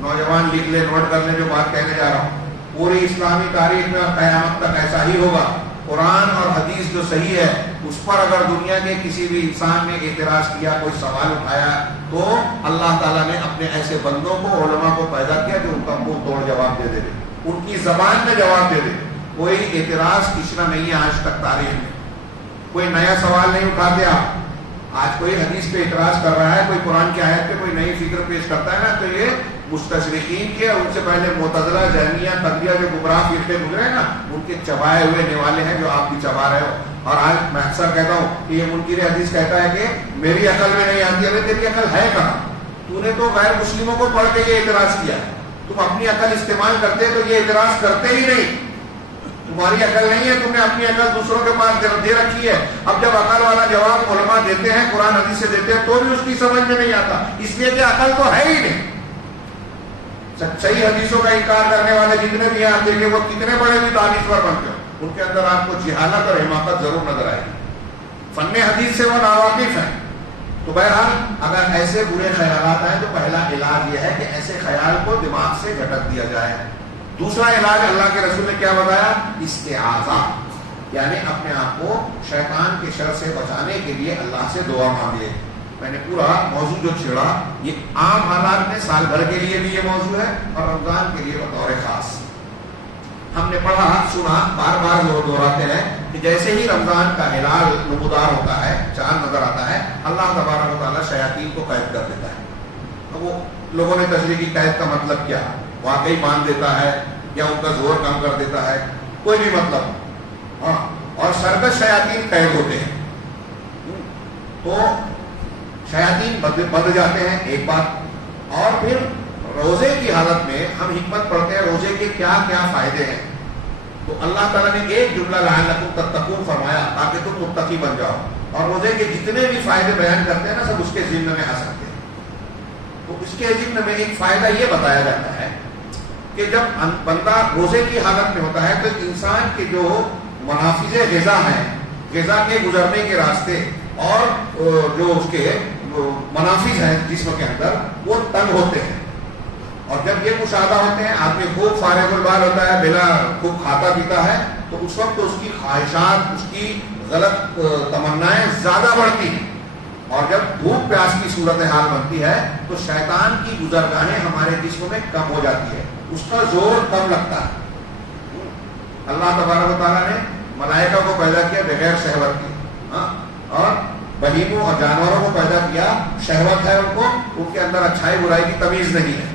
نوجوان لکھ لے, نوٹ کر لے جو بات کہنے جا رہا ہوں, پوری اسلامی تاریخ میں اور قیامت تک ایسا ہی ہوگا. قرآن اور حدیث جو صحیح ہے اس پر اگر دنیا کے کسی بھی انسان نے اعتراض کیا, کوئی سوال اٹھایا, تو اللہ تعالیٰ نے اپنے ایسے بندوں کو, علماء کو پیدا کیا جو ان کا منہ توڑ جواب دے دے, ان کی زبان میں جواب دے دے. کوئی اعتراض پچھلا نہیں ہے آج تک تاریخ میں, کوئی نیا سوال نہیں اٹھاتے آپ. آج کوئی حدیث پہ اعتراض کر رہا ہے, کوئی قرآن کی آیت پہ کوئی نئی فکر پیش کرتا ہے نا, تو یہ مستشرقین کے اور ان سے پہلے معتزلہ, جہمیہ, قدریہ جو گمراہ فرقے گزرے ہیں نا, ان کے چبائے ہوئے نوالے ہیں جو آپ بھی چبا رہے ہو. اور آج میں اکثر کہتا ہوں کہ یہ منکر حدیث کہتا ہے کہ میری عقل میں نہیں آتی. ارے تیری عقل ہے کہاں, تو نے تو غیر مسلموں کو پڑھ کے یہ اعتراض کیا ہے. تم اپنی عقل استعمال کرتے تو یہ اعتراض کرتے ہی نہیں. تمہاری عقل نہیں ہے, تم نے اپنی عقل دوسروں کے پاس دے رکھی ہے. اب جب عقل والا جواب علماء دیتے ہیں, قرآن حدیث سے دیتے ہیں, تو بھی اس کی سمجھ میں نہیں آتا, اس لیے کہ عقل تو ہے ہی نہیں. صحیح حدیثوں کا انکار کرنے والے جتنے بھی ہیں آپ دیکھیں وہ کتنے بڑے بھی دانشور بنتے ہیں, ان کے اندر آپ کو جہالت اور حماقت ضرور نظر آئے گی. فن حدیث سے وہ ناواقف ہیں. تو بہرحال اگر ایسے برے خیالات آئیں تو پہلا علاج یہ ہے کہ ایسے خیال کو دماغ سے جھٹک دیا جائے. دوسرا علاج اللہ کے رسول نے کیا بتایا, استعاذہ, یعنی اپنے آپ کو شیطان کے شر سے بچانے کے لیے اللہ سے دعا مانگے. میں نے پورا موضوع جو چھیڑا یہ عام حالات میں سال بھر کے لیے بھی یہ موضوع ہے اور رمضان کے لیے بطور خاص. ہم نے پڑھا سنا بار بار دہراتے ہیں کہ جیسے ہی رمضان کا ہلال نمودار ہوتا ہے, چاند نظر آتا ہے, اللہ تبارک و تعالیٰ شیاطین کو قید کر دیتا ہے. اب وہ لوگوں نے تشریح کی قید کا مطلب کیا, واقعی باندھ دیتا ہے یا ان کا زور کم کر دیتا ہے, کوئی بھی مطلب. ہاں, اور سرکش شیاطین قید ہوتے ہیں تو شیاطین بندھ جاتے ہیں, ایک بات. اور پھر روزے کی حالت میں ہم حکمت پڑھتے ہیں روزے کے کیا کیا فائدے ہیں. تو اللہ تعالیٰ نے ایک جملہ لعلکم تتقون فرمایا تاکہ تم متقی بن جاؤ, اور روزے کے جتنے بھی فائدے بیان کرتے ہیں نا سب اس کے ضمن میں آ سکتے ہیں. تو اس کے ضمن میں ایک فائدہ یہ بتایا جاتا ہے کہ جب بندہ روزے کی حالت میں ہوتا ہے تو انسان کے جو منافذ غذا ہیں, غذا کے گزرنے کے راستے اور جو اس کے منافذ ہیں جسم کے اندر وہ تنگ ہوتے ہیں. اور جب یہ مشاہدہ ہوتے ہیں, آدمی خوب فارغ البال ہوتا ہے, بلا خوب کھاتا پیتا ہے, تو اس وقت اس کی خواہشات, اس کی غلط تمنائیں زیادہ بڑھتی ہیں. اور جب بھوک پیاس کی صورتحال بنتی ہے تو شیطان کی گزرگاہیں ہمارے جسم میں کم ہو جاتی ہے, اس کا زور کم لگتا ہے. اللہ تبارک و تعالیٰ نے ملائکہ کو پیدا کیا بغیر شہوت کے, اور بہیموں اور جانوروں کو پیدا کیا, شہوت ہے ان کو, ان کے اندر اچھائی برائی کی تمیز نہیں ہے.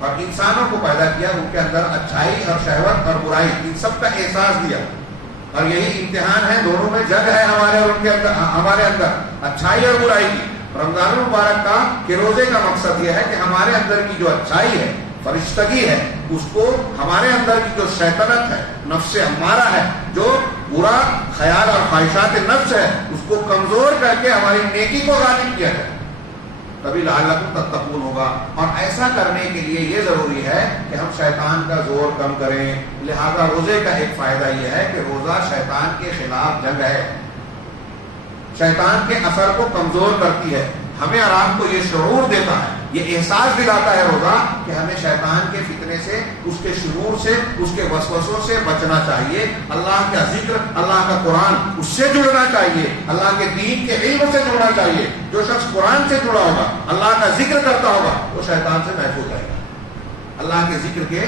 اور انسانوں کو پیدا کیا, ان کے اندر اچھائی اور شہوت اور برائی ان سب کا احساس دیا. اور یہی امتحان ہے, دونوں میں جنگ ہے ہمارے اور ان کے اندر, ہمارے اندر اچھائی اور برائی کی. رمضان المبارک کا کہ روزے کا مقصد یہ ہے کہ ہمارے اندر کی جو اچھائی ہے, فرشتگی ہے, اس کو ہمارے اندر کی جو شیطنت ہے, نفس ہمارا ہے, جو برا خیال اور خواہشات نفس ہے, اس کو کمزور کر کے ہماری نیکی کو غالب کیا جائے, تبھی لعلکم تتقون ہوگا. اور ایسا کرنے کے لیے یہ ضروری ہے کہ ہم شیطان کا زور کم کریں. لہذا روزے کا ایک فائدہ یہ ہے کہ روزہ شیطان کے خلاف جنگ ہے, شیطان کے اثر کو کمزور کرتی ہے, ہمیں اور آپ کو یہ شعور دیتا ہے, یہ احساس دلاتا ہے روزہ کہ ہمیں شیطان کے فتنے سے, اس کے شرور سے, اس کے وسوسوں سے بچنا چاہیے. اللہ کا ذکر, اللہ کا قرآن, اس سے جڑنا چاہیے, اللہ کے دین کے علم سے جڑنا چاہیے. جو شخص قرآن سے جڑا ہوگا, اللہ کا ذکر کرتا ہوگا, وہ شیطان سے محفوظ رہے گا. اللہ کے ذکر کے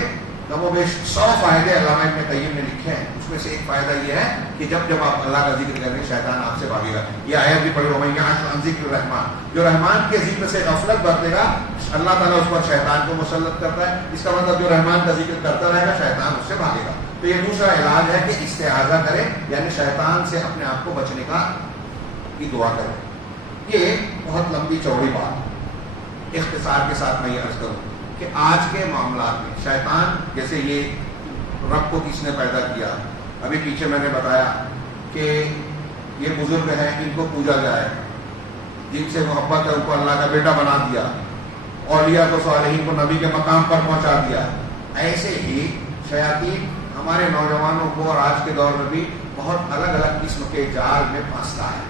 کم و بیش 100 فائدے علامہ ابن قیم نے لکھے ہیں. اس میں سے ایک فائدہ یہ ہے کہ جب آپ اللہ کا ذکر کریں شیطان آپ سے بھاگے گا. یہ آیت بھی پڑھی, وَمَن يَعْشُ عَن ذِكْرِ الرَّحْمَٰنِ, جو رحمان کے ذکر سے غفلت برتے گا اللہ تعالیٰ اس پر شیطان کو مسلط کرتا ہے. اس کا مطلب جو رحمان کا ذکر کرتا رہے گا شیطان اس سے بھاگے گا. تو یہ دوسرا علاج ہے کہ استعاذہ کرے, یعنی شیطان سے اپنے آپ کو بچنے کی دعا کرے. یہ بہت لمبی چوڑی بات, اختصار کے ساتھ میں یہ عرض کروں کہ آج کے معاملات میں شیطان, جیسے یہ رب کو کس نے پیدا کیا, ابھی پیچھے میں نے بتایا کہ یہ بزرگ ہیں, ان کو پوجا جائے, جن سے محبت ہے ان کو اللہ کا بیٹا بنا دیا, اولیاء کو صالحین کو نبی کے مقام پر پہنچا دیا. ایسے ہی شیاطین ہمارے نوجوانوں کو اور آج کے دور میں بھی بہت الگ الگ قسم کے جال میں پھنستا ہے,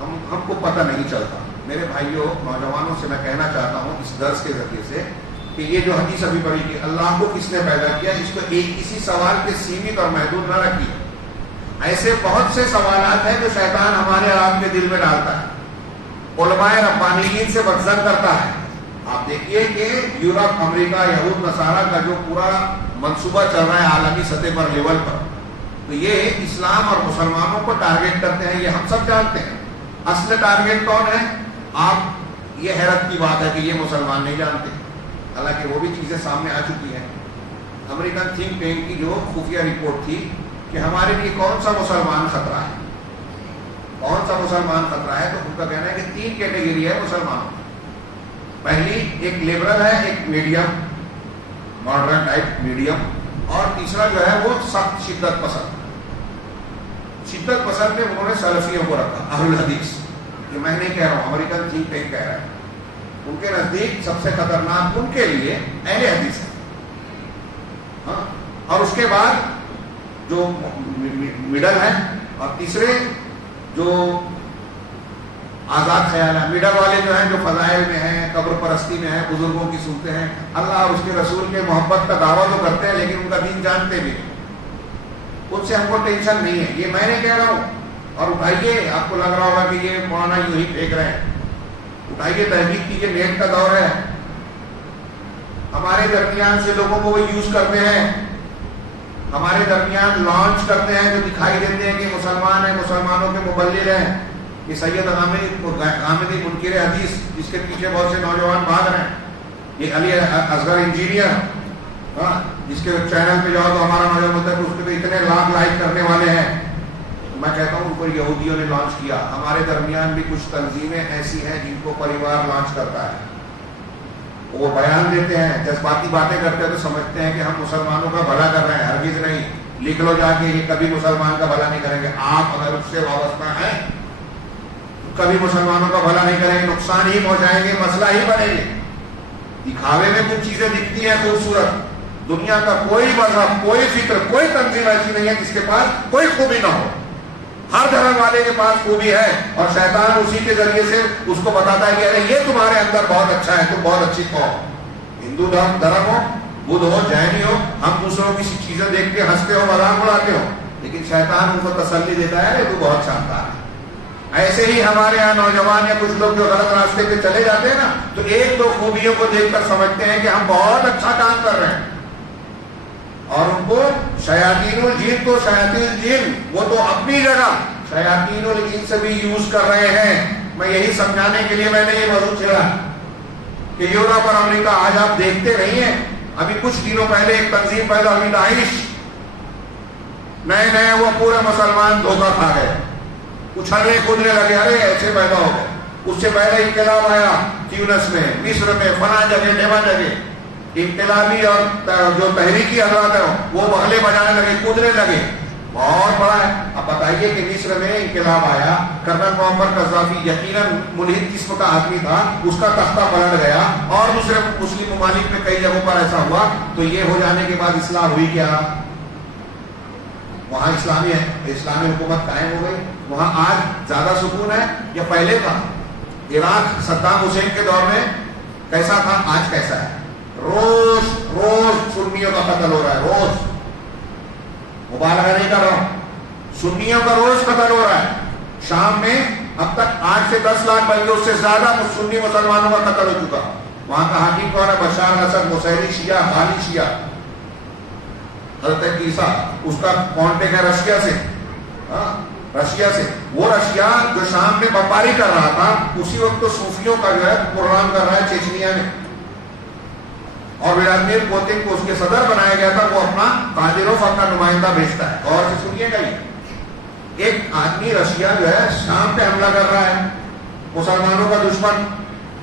ہم کو پتہ نہیں چلتا. میرے بھائیوں, نوجوانوں سے میں کہنا چاہتا ہوں اس درس کے ذریعے سے کہ یہ جو حدیث ابھی پڑھی کہ اللہ کو کس نے پیدا کیا, اس کو ایک کسی سوال کے سیمت اور محدود نہ رکھیے. ایسے بہت سے سوالات ہیں جو شیطان ہمارے اور آپ کے دل میں ڈالتا ہے, علماء ربانیین سے بدظن کرتا ہے. آپ دیکھیے کہ یورپ, امریکہ, یہود نصارہ کا جو پورا منصوبہ چل رہا ہے عالمی سطح پر, لیول پر, تو یہ اسلام اور مسلمانوں کو ٹارگیٹ کرتے ہیں. یہ ہم سب جانتے ہیں. اصل ٹارگیٹ کون ہے؟ آپ, یہ حیرت کی بات ہے کہ یہ مسلمان نہیں جانتے, حالانکہ وہ بھی چیزیں سامنے آ چکی ہیں. امریکن تھنک ٹینک کی جو خفیہ رپورٹ تھی کہ ہمارے لیے کون سا مسلمان خطرہ ہے, کون سا مسلمان خطرہ ہے, تو ان کا کہنا ہے کہ 3 کیٹیگری ہے مسلمانوں. پہلی ایک لیبرل ہے, ایک میڈیم, ماڈرن ٹائپ میڈیم, اور تیسرا جو ہے وہ سخت شدت پسند. شدت پسند میں انہوں نے سلفیوں کو رکھا, اہل حدیث. جو میں نہیں کہہ رہا ہوں, امریکن تھنک ٹینک کہہ رہا ہے. ان کے نزدیک سب سے خطرناک ان کے لیے اہل حدیث ہے. ہاں, اور اس کے بعد جو مڈل ہے, اور تیسرے جو آزاد خیال ہے. مڈل والے جو ہیں جو فضائل میں ہیں, قبر پرستی میں ہیں, بزرگوں کی سنتے ہیں, اللہ اور اس کے رسول کے محبت کا دعویٰ تو کرتے ہیں لیکن ان کا دین جانتے بھی. ان سے ہم کو ٹینشن نہیں ہے, یہ میں نے کہہ رہا ہوں. اور اٹھائیے, آپ کو لگ رہا ہوگا کہ یہ مولانا یوں ہی پھینک رہے ہیں, بتائیے، تحقیق کیجیے، نیٹ کا دور ہے، ہمارے درمیان سے لوگوں کو وہ یوز کرتے ہیں، ہمارے درمیان لانچ کرتے ہیں جو دکھائی دیتے ہیں کہ مسلمان ہیں، مسلمانوں کے مبلغ ہیں. یہ سید غامدی منکر حدیث جس کے پیچھے بہت سے نوجوان بھاگ رہے ہیں، یہ علی اصغر انجینئر، جس کے چینل پہ جاؤ تو ہمارا نوجوان ہوتا ہے، اس پہ اتنے لاکھ لائک کرنے والے ہیں. میں کہتا ہوں ان کو یہودیوں نے لانچ کیا. ہمارے درمیان بھی کچھ تنظیمیں ایسی ہیں جن کو پریوار لانچ کرتا ہے، وہ بیان دیتے ہیں، جذباتی باتیں کرتے ہیں تو سمجھتے ہیں کہ ہم مسلمانوں کا بھلا کر رہے ہیں. ہرگز نہیں، لکھ لو جا کے، یہ کبھی مسلمان کا بھلا نہیں کریں گے. آپ اگر اس سے وابستہ ہیں تو کبھی مسلمانوں کا بھلا نہیں کریں گے، نقصان ہی پہنچائیں گے، مسئلہ ہی بنیں گے. دکھاوے میں کچھ چیزیں دکھتی ہیں خوبصورت. دنیا کا کوئی مذہب، کوئی فکر، کوئی تنظیم ایسی نہیں ہے جس کے پاس کوئی خوبی نہ ہو. ہر دھرم والے کے پاس خوبی ہے، اور شیطان اسی کے ذریعے سے اس کو بتاتا ہے کہ ارے یہ تمہارے اندر بہت اچھا ہے، تم بہت اچھی قوم. ہندو دھرم ہو، بدھ ہو، جین ہو، ہم دوسروں کی چیزیں دیکھ کے ہنستے ہو، مذاق اڑاتے ہو، لیکن شیطان ان کو تسلی دیتا ہے تو بہت شاندار ہے. ایسے ہی ہمارے یہاں نوجوان یا کچھ لوگ جو غلط راستے پہ چلے جاتے ہیں نا، تو ایک دو خوبیوں کو دیکھ کر سمجھتے ہیں کہ ہم بہت اچھا کام کر رہے ہیں، اور ان کو شیاطین الجن تو شیاطین الجن وہ تو اپنی جگہ شیاطین الجن سے بھی یوز کر رہے ہیں. میں یہی سمجھانے کے لیے میں نے یہ موضوع چھیڑا کہ یورپ اور امریکہ آج آپ دیکھتے نہیں ہیں. ابھی کچھ دنوں پہلے ایک تنظیم پیدا ہوئی داعش، نئے وہ پورے مسلمان دھوکہ کھا گئے، اچھلنے کودنے لگے، ارے ایسے پیدا ہو گئے. اس سے پہلے انقلاب آیا تیونس میں، مصر میں، فلاں جگہ ڈیوا جگہ، انقلابی اور جو تحریکی حضرات ہیں وہ بغلے بجانے لگے، کودنے لگے. بہت بڑا ہے. اب بتائیے کہ مصر میں انقلاب آیا، کرنل معمر قذافی یقیناً ملحد قسم کا آدمی تھا، اس کا تختہ پلٹ گیا، اور دوسرے مسلم ممالک میں کئی جگہوں پر ایسا ہوا. تو یہ ہو جانے کے بعد اصلاح ہوئی کیا؟ وہاں اسلامی حکومت قائم ہو گئی. وہاں آج زیادہ سکون ہے یا پہلے تھا؟ عراق صدام حسین کے دور میں کیسا تھا، آج کیسا ہے؟ روز سنیوں کا قتل ہو رہا ہے، روز، مبالغہ نہیں کر رہا ہوں، سنیوں کا روز قتل ہو رہا ہے. شام میں اب تک 8 سے 10 لاکھ بلکہ اس سے زیادہ سنی مسلمانوں کا قتل ہو چکا. وہاں کا حاکم کون ہے؟ بشار الاسد، موسیلی شیعہ، غالی شیعہ. حضرت عیسیٰ اس کا کانٹیکٹ ہے رشیا سے، رشیا سے. وہ رشیا جو شام میں بمباری کر رہا تھا، اسی وقت تو صوفیوں کا جو ہے پروگرام کر رہا ہے چیچنیا میں، اور ولادیمیر پوتن کو اس کے صدر بنایا گیا تھا. وہ اپنا قادروف اپنا نمائندہ بھیجتا ہے. اور سے سنیے گا، ایک آدمی رشیا جو ہے شام پہ حملہ کر رہا ہے، مسلمانوں کا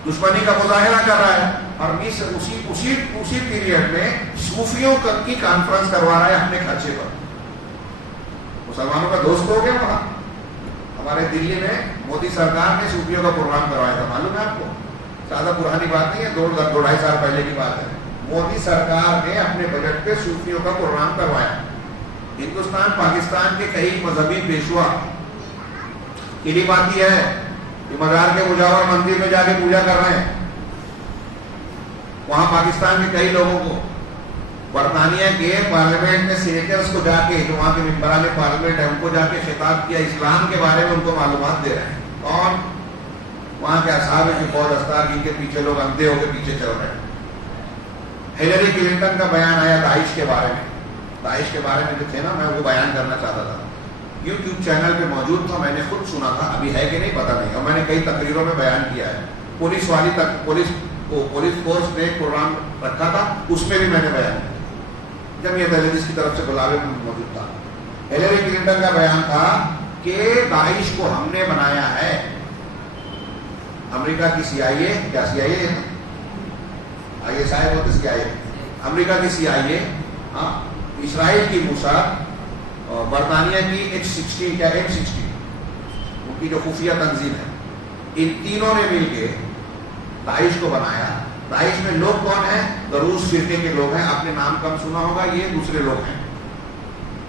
دشمنی کا مظاہرہ کر رہا ہے، اور مصر اسی پیریڈ میں صوفیوں کی کانفرنس کروا رہا ہے اپنے خرچے پر. مسلمانوں کا دوست ہو گیا. وہاں ہمارے دلی میں مودی سرکار نے صوفیوں کا پروگرام کروایا تھا، معلوم ہے آپ کو؟ زیادہ پرانی بات نہیں ہے، 2-2.5 سال پہلے کی بات ہے. مودی سرکار نے اپنے بجٹ پہ صوفیوں کا پروگرام کروایا. ہندوستان پاکستان کے کئی مذہبی پیشوا کی بات یہ ہے کہ مزار کے مجاور مندر میں جا کے پوجا کر رہے ہیں. وہاں پاکستان کے کئی لوگوں کو برطانیہ کے پارلیمنٹ میں سینیٹرز کو جا کے، جو وہاں کے ممبران پارلیمنٹ ہے، ان کو جا کے خطاب کیا، اسلام کے بارے میں ان کو معلومات دے رہے ہیں. کون؟ وہاں کے اصحاب کی فوج استار جن کے پیچھے لوگ اندھے ہو کے پیچھے چل رہے ہیں. ہیلری کلنٹن کا بیان آیا داعش کے بارے میں. داعش کے بارے میں جو تھے نا، میں وہ بیان کرنا چاہتا تھا. یوٹیوب چینل پہ موجود تھا، میں نے خود سنا تھا، ابھی ہے کہ نہیں پتہ نہیں، اور میں نے کئی تقریروں میں بیان کیا ہے. پولیس والی تک پولیس فورس نے ایک پروگرام رکھا تھا، اس میں بھی میں نے بیان کیا. جمعیت اہل حدیث کی طرف سے بلاوے میں موجود تھا. ہیلری کلنٹن کا بیان تھا کہ داعش کو ہم نے بنایا ہے. امریکہ کی CIA، کیا CIA ہے؟ ISI ہوتے CIA، امریکہ کی CIA، اسرائیل کی موساد، برطانیہ کی H16 کیا M16 ان کی جو خفیہ تنظیم ہے، ان تینوں نے مل کے داعش کو بنایا. داعش میں لوگ کون ہیں؟ دروز فرقے کے لوگ ہیں. آپ نے نام کم سنا ہوگا، یہ دوسرے لوگ ہیں،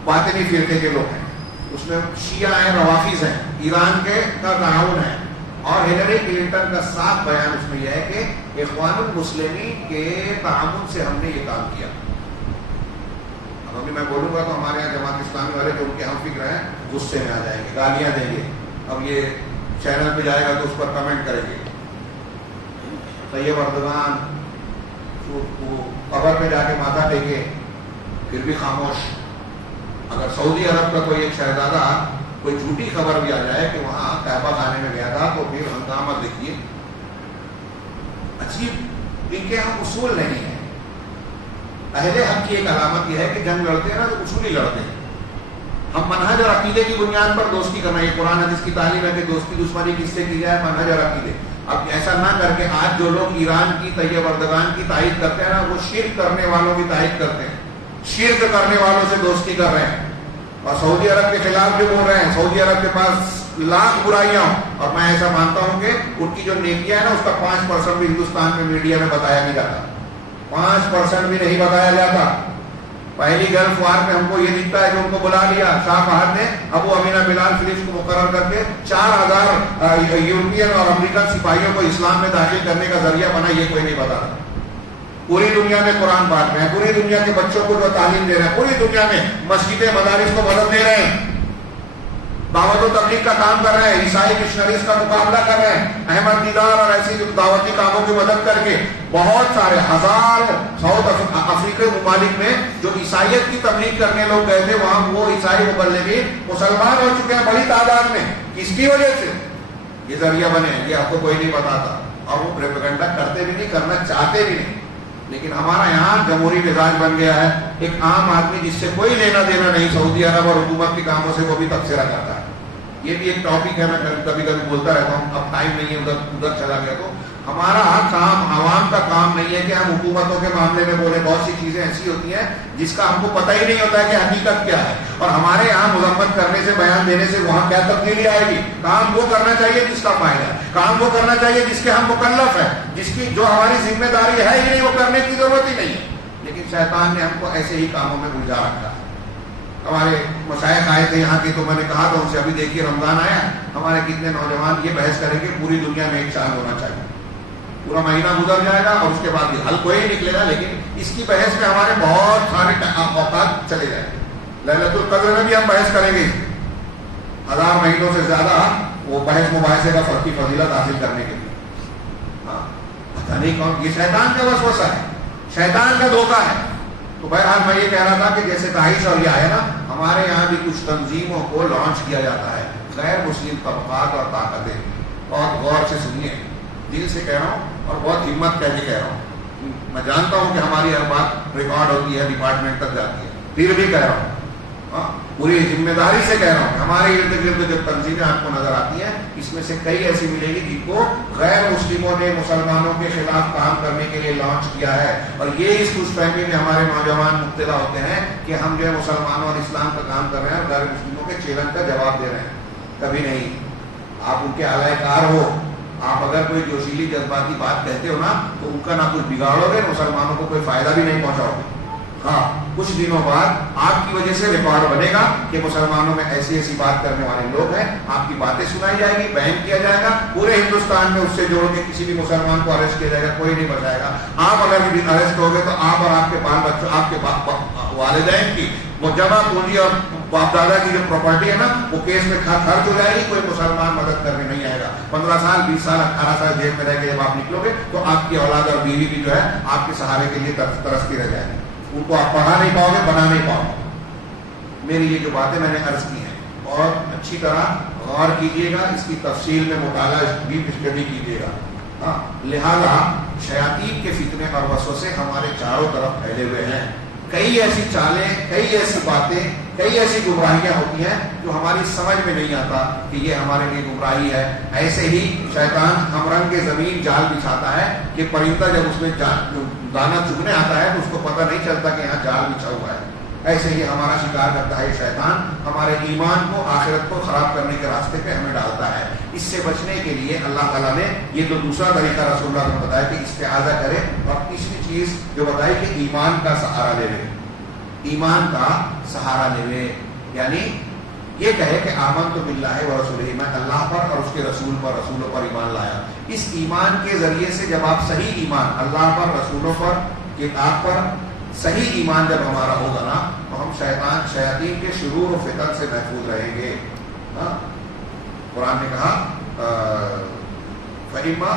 باطنی فرقے کے لوگ ہیں. اس میں شیعہ ہیں، روافظ ہیں، ایران کے کا تعاون ہے. اور ہیلری کلنٹن کا صاف بیان اس میں یہ ہے کہ اخوان المسلمین کے تعاون سے ہم نے یہ کام کیا. اب ابھی میں بولوں گا تو ہمارے یہاں جماعت اسلامی والے جو ان کے ہم فکر ہیں غصے میں آ جائیں گے، گالیاں دیں گے. اب یہ چینل پہ جائے گا تو اس پر کمنٹ کریں گے. طیب اردگان وہ قبر میں جا کے ماتھا ٹیکے پھر بھی خاموش. اگر سعودی عرب کا کوئی ایک شہزادہ کوئی جھوٹی خبر بھی آ جائے کہ وہاں کعبہ خانے میں گیا تھا تو پھر ہنگامہ دیکھیے. عجیب، ان کے ہم اصول نہیں ہیں. اہل حق کی ایک علامت یہ ہے کہ جنگ لڑتے ہیں نا تو اصولی لڑتے ہیں. ہم منہج اور عقیدے کی بنیاد پر دوستی کرنا، یہ قرآن حدیث کی تعلیم ہے کہ دوستی دشمنی کس سے کی جائے، منہج اور عقیدے. اب ایسا نہ کر کے آج جو لوگ ایران کی طیب اردگان کی تائید کرتے ہیں نا، وہ شرک کرنے والوں کی تائید کرتے ہیں، شرک کرنے والوں سے دوستی کر رہے ہیں اور سعودی عرب کے خلاف جو بول رہے ہیں. سعودی عرب کے پاس لاکھ برائیاں ہوں اور میں ایسا مانتا ہوں کہ ان کی جو نیکیاں ہیں نا اس کا 5% بھی ہندوستان میں میڈیا میں بتایا نہیں جاتا. 5% بھی نہیں بتایا جاتا. پہلی گلف وار میں ہم کو یہ دکھتا ہے کہ ان کو بلا لیا شاہ فہد نے ابو امینہ بلال فلپس کو مقرر کر کے 4000 یورپین اور امریکن سپاہیوں کو اسلام میں داخل کرنے کا ذریعہ بنا. یہ کوئی نہیں بتاتا. پوری دنیا میں قرآن پاک میں ہے، پوری دنیا کے بچوں کو جو تعلیم دے رہے ہیں، پوری دنیا میں مسجدیں مدارس کو مدد دے رہے ہیں، دعوت و تبلیغ کا کام کر رہے ہیں، عیسائی مشنریز کا مقابلہ کر رہے ہیں، احمد دیدار اور ایسی دعوتی کاموں کی مدد کر کے بہت سارے ہزار ساؤتھ افریقی ممالک میں جو عیسائیت کی تبلیغ کرنے لوگ گئے تھے وہاں وہ عیسائی مبلغین مسلمان ہو چکے ہیں بڑی تعداد میں. کس کی وجہ سے؟ یہ ذریعہ بنے ہیں. یہ آپ کو کوئی نہیں بتاتا اور وہ پروپیگنڈا کرتے بھی نہیں، کرنا چاہتے بھی نہیں. لیکن ہمارا یہاں جمہوری مزاج بن گیا ہے. ایک عام آدمی جس سے کوئی لینا دینا نہیں سعودی عرب اور حکومت کے کاموں سے وہ بھی تبصرہ کرتا ہے. یہ بھی ایک ٹاپک ہے، میں کبھی کبھی بولتا رہتا ہوں. اب ٹائم نہیں ہے، ادھر چلا گیا. تو ہمارا کام عوام کا کام نہیں ہے کہ ہم حکومتوں کے معاملے میں بولیں. بہت سی چیزیں ایسی ہوتی ہیں جس کا ہم کو پتہ ہی نہیں ہوتا ہے کہ حقیقت کیا ہے، اور ہمارے یہاں مذمت کرنے سے، بیان دینے سے وہاں کیا تبدیلی آئے گی. کام وہ کرنا چاہیے جس کا فائدہ ہے، کام وہ کرنا چاہیے جس کے ہم مکلف ہیں، جس کی جو ہماری ذمہ داری ہے ہی نہیں، وہ کرنے کی ضرورت ہی نہیں ہے. لیکن شیطان نے ہم کو ایسے ہی کاموں میں الجھا رکھا. ہمارے مشائخ آئے تھے یہاں کے تو میں نے کہا تھا ان سے، ابھی دیکھیے رمضان آیا، ہمارے کتنے نوجوان یہ بحث کریں گے پوری دنیا میں ایک چاند ہونا چاہیے. پورا مہینہ گزر جائے گا اور اس کے بعد یہ حل کوئی نہیں نکلے گا، لیکن اس کی بحث میں ہمارے بہت سارے اوقات چلے جائیں گے. ليلۃ القدر میں بھی ہم بحث کریں گے 1000 مہینوں سے زیادہ وہ بحث مباحثے کا فرقی فضیلت حاصل کرنے کے لیے. پتہ نہیں کون، یہ شیطان کا وسوسہ ہے، شیطان کا دھوکہ ہے. تو بہرحال میں یہ کہہ رہا تھا کہ جیسے داعش اور یہ آیا نا، ہمارے یہاں بھی کچھ تنظیموں کو لانچ کیا جاتا ہے، غیر مسلم طبقات اور طاقتیں. بہت غور سے سنیے، دل سے کہہ رہا ہوں اور بہت ہمت کہہ کے کہہ رہا ہوں. میں جانتا ہوں کہ ہماری ہر بات ریکارڈ ہوتی ہے، ڈپارٹمنٹ تک جاتی ہے، پھر بھی کہہ رہا ہوں، پوری ذمہ داری سے کہہ رہا ہوں. ہمارے ارد گرد جو تنظیمیں آپ کو نظر آتی ہیں اس میں سے کئی ایسی ملے گی جن کو غیر مسلموں نے مسلمانوں کے خلاف کام کرنے کے لیے لانچ کیا ہے. اور یہ اس خوش فہمی میں ہمارے نوجوان مبتلا ہوتے ہیں کہ ہم جو ہے مسلمانوں اور اسلام کا کام کر رہے ہیں اور غیر مسلموں کے چیلنج کا جواب دے رہے ہیں. کبھی نہیں. آپ ان کے اعلی کار ہو، آپ اگر کوئی جوشیلی جذباتی بات کہتے ہو نا تو ان کا نہ کچھ بگاڑو گے، مسلمانوں کو کوئی فائدہ بھی نہیں پہنچاؤ گے. ہاں، کچھ دنوں بعد آپ کی وجہ سے ریکارڈ بنے گا کہ مسلمانوں میں ایسی ایسی بات کرنے والے لوگ ہیں. آپ کی باتیں سنائی جائے گی، بیان کیا جائے گا، پورے ہندوستان میں اس سے جوڑ کے کسی بھی مسلمان کو اریسٹ کیا جائے گا، کوئی نہیں بچائے گا. آپ اگر اریسٹ ہو گئے تو آپ اور آپ کے بال بچوں، آپ کے والدین کی جمع پونجی اور باپ دادا کی جو پراپرٹی ہے نا وہ کیس میں خرچ ہو جائے گی. کوئی مسلمان مدد کرنے نہیں آئے گا. 15 سال 20 سال 18 سال جیل میں رہ کے جب آپ نکلو گے تو آپ کی اولاد اور بیوی بھی جو ہے آپ کے سہارے کے لیے ترستی رہ جائے گی. ان کو آپ پڑھا نہیں پاؤ گے، بنا نہیں پاؤ گے. میری یہ جو باتیں میں نے عرض کی ہیں اور اچھی طرح غور کیجیے گا، اس کی تفصیل میں مطالعہ بھی اسٹڈی کیجیے گا. لہذا شیاطین کے فتنے اور وسوسے ہمارے چاروں طرف پھیلے ہوئے ہیں. کئی ایسی چالیں، کئی ایسی باتیں، کئی ایسی گمراہیاں ہوتی ہیں جو ہماری سمجھ میں نہیں آتا کہ یہ ہمارے لیے گمراہی ہے. ایسے ہی شیطان ہم رنگ کے زمین جال بچھاتا ہے کہ پرندہ جب اس میں دانا چگنے آتا ہے تو اس کو پتہ نہیں چلتا کہ یہاں جال بچھا ہوا ہے. ایسے ہی ہمارا شکار کرتا ہے شیطان، ہمارے ایمان کو، آخرت کو خراب کرنے کے راستے پہ ہمیں ڈالتا ہے. اس سے بچنے کے لیے اللہ تعالیٰ نے یہ تو دوسرا طریقہ رسول اللہ نے بتایا کہ استعاذہ کرے، اور تیسری چیز جو بتائی کہ ایمان کا سہارا لے لے. ایمان کا سہارا لے لے یعنی یہ کہے کہ آمنت باللہ و رسولہ، میں اللہ پر اور اس کے رسول پر، رسولوں پر ایمان لایا. اس ایمان کے ذریعے سے جب آپ صحیح ایمان اللہ پر، رسولوں پر، کتاب پر صحیح ایمان جب ہمارا ہوگا نا تو ہم شیاطین کے شرور و فتن سے محفوظ رہیں گے. قرآن نے کہا فَإِمَّا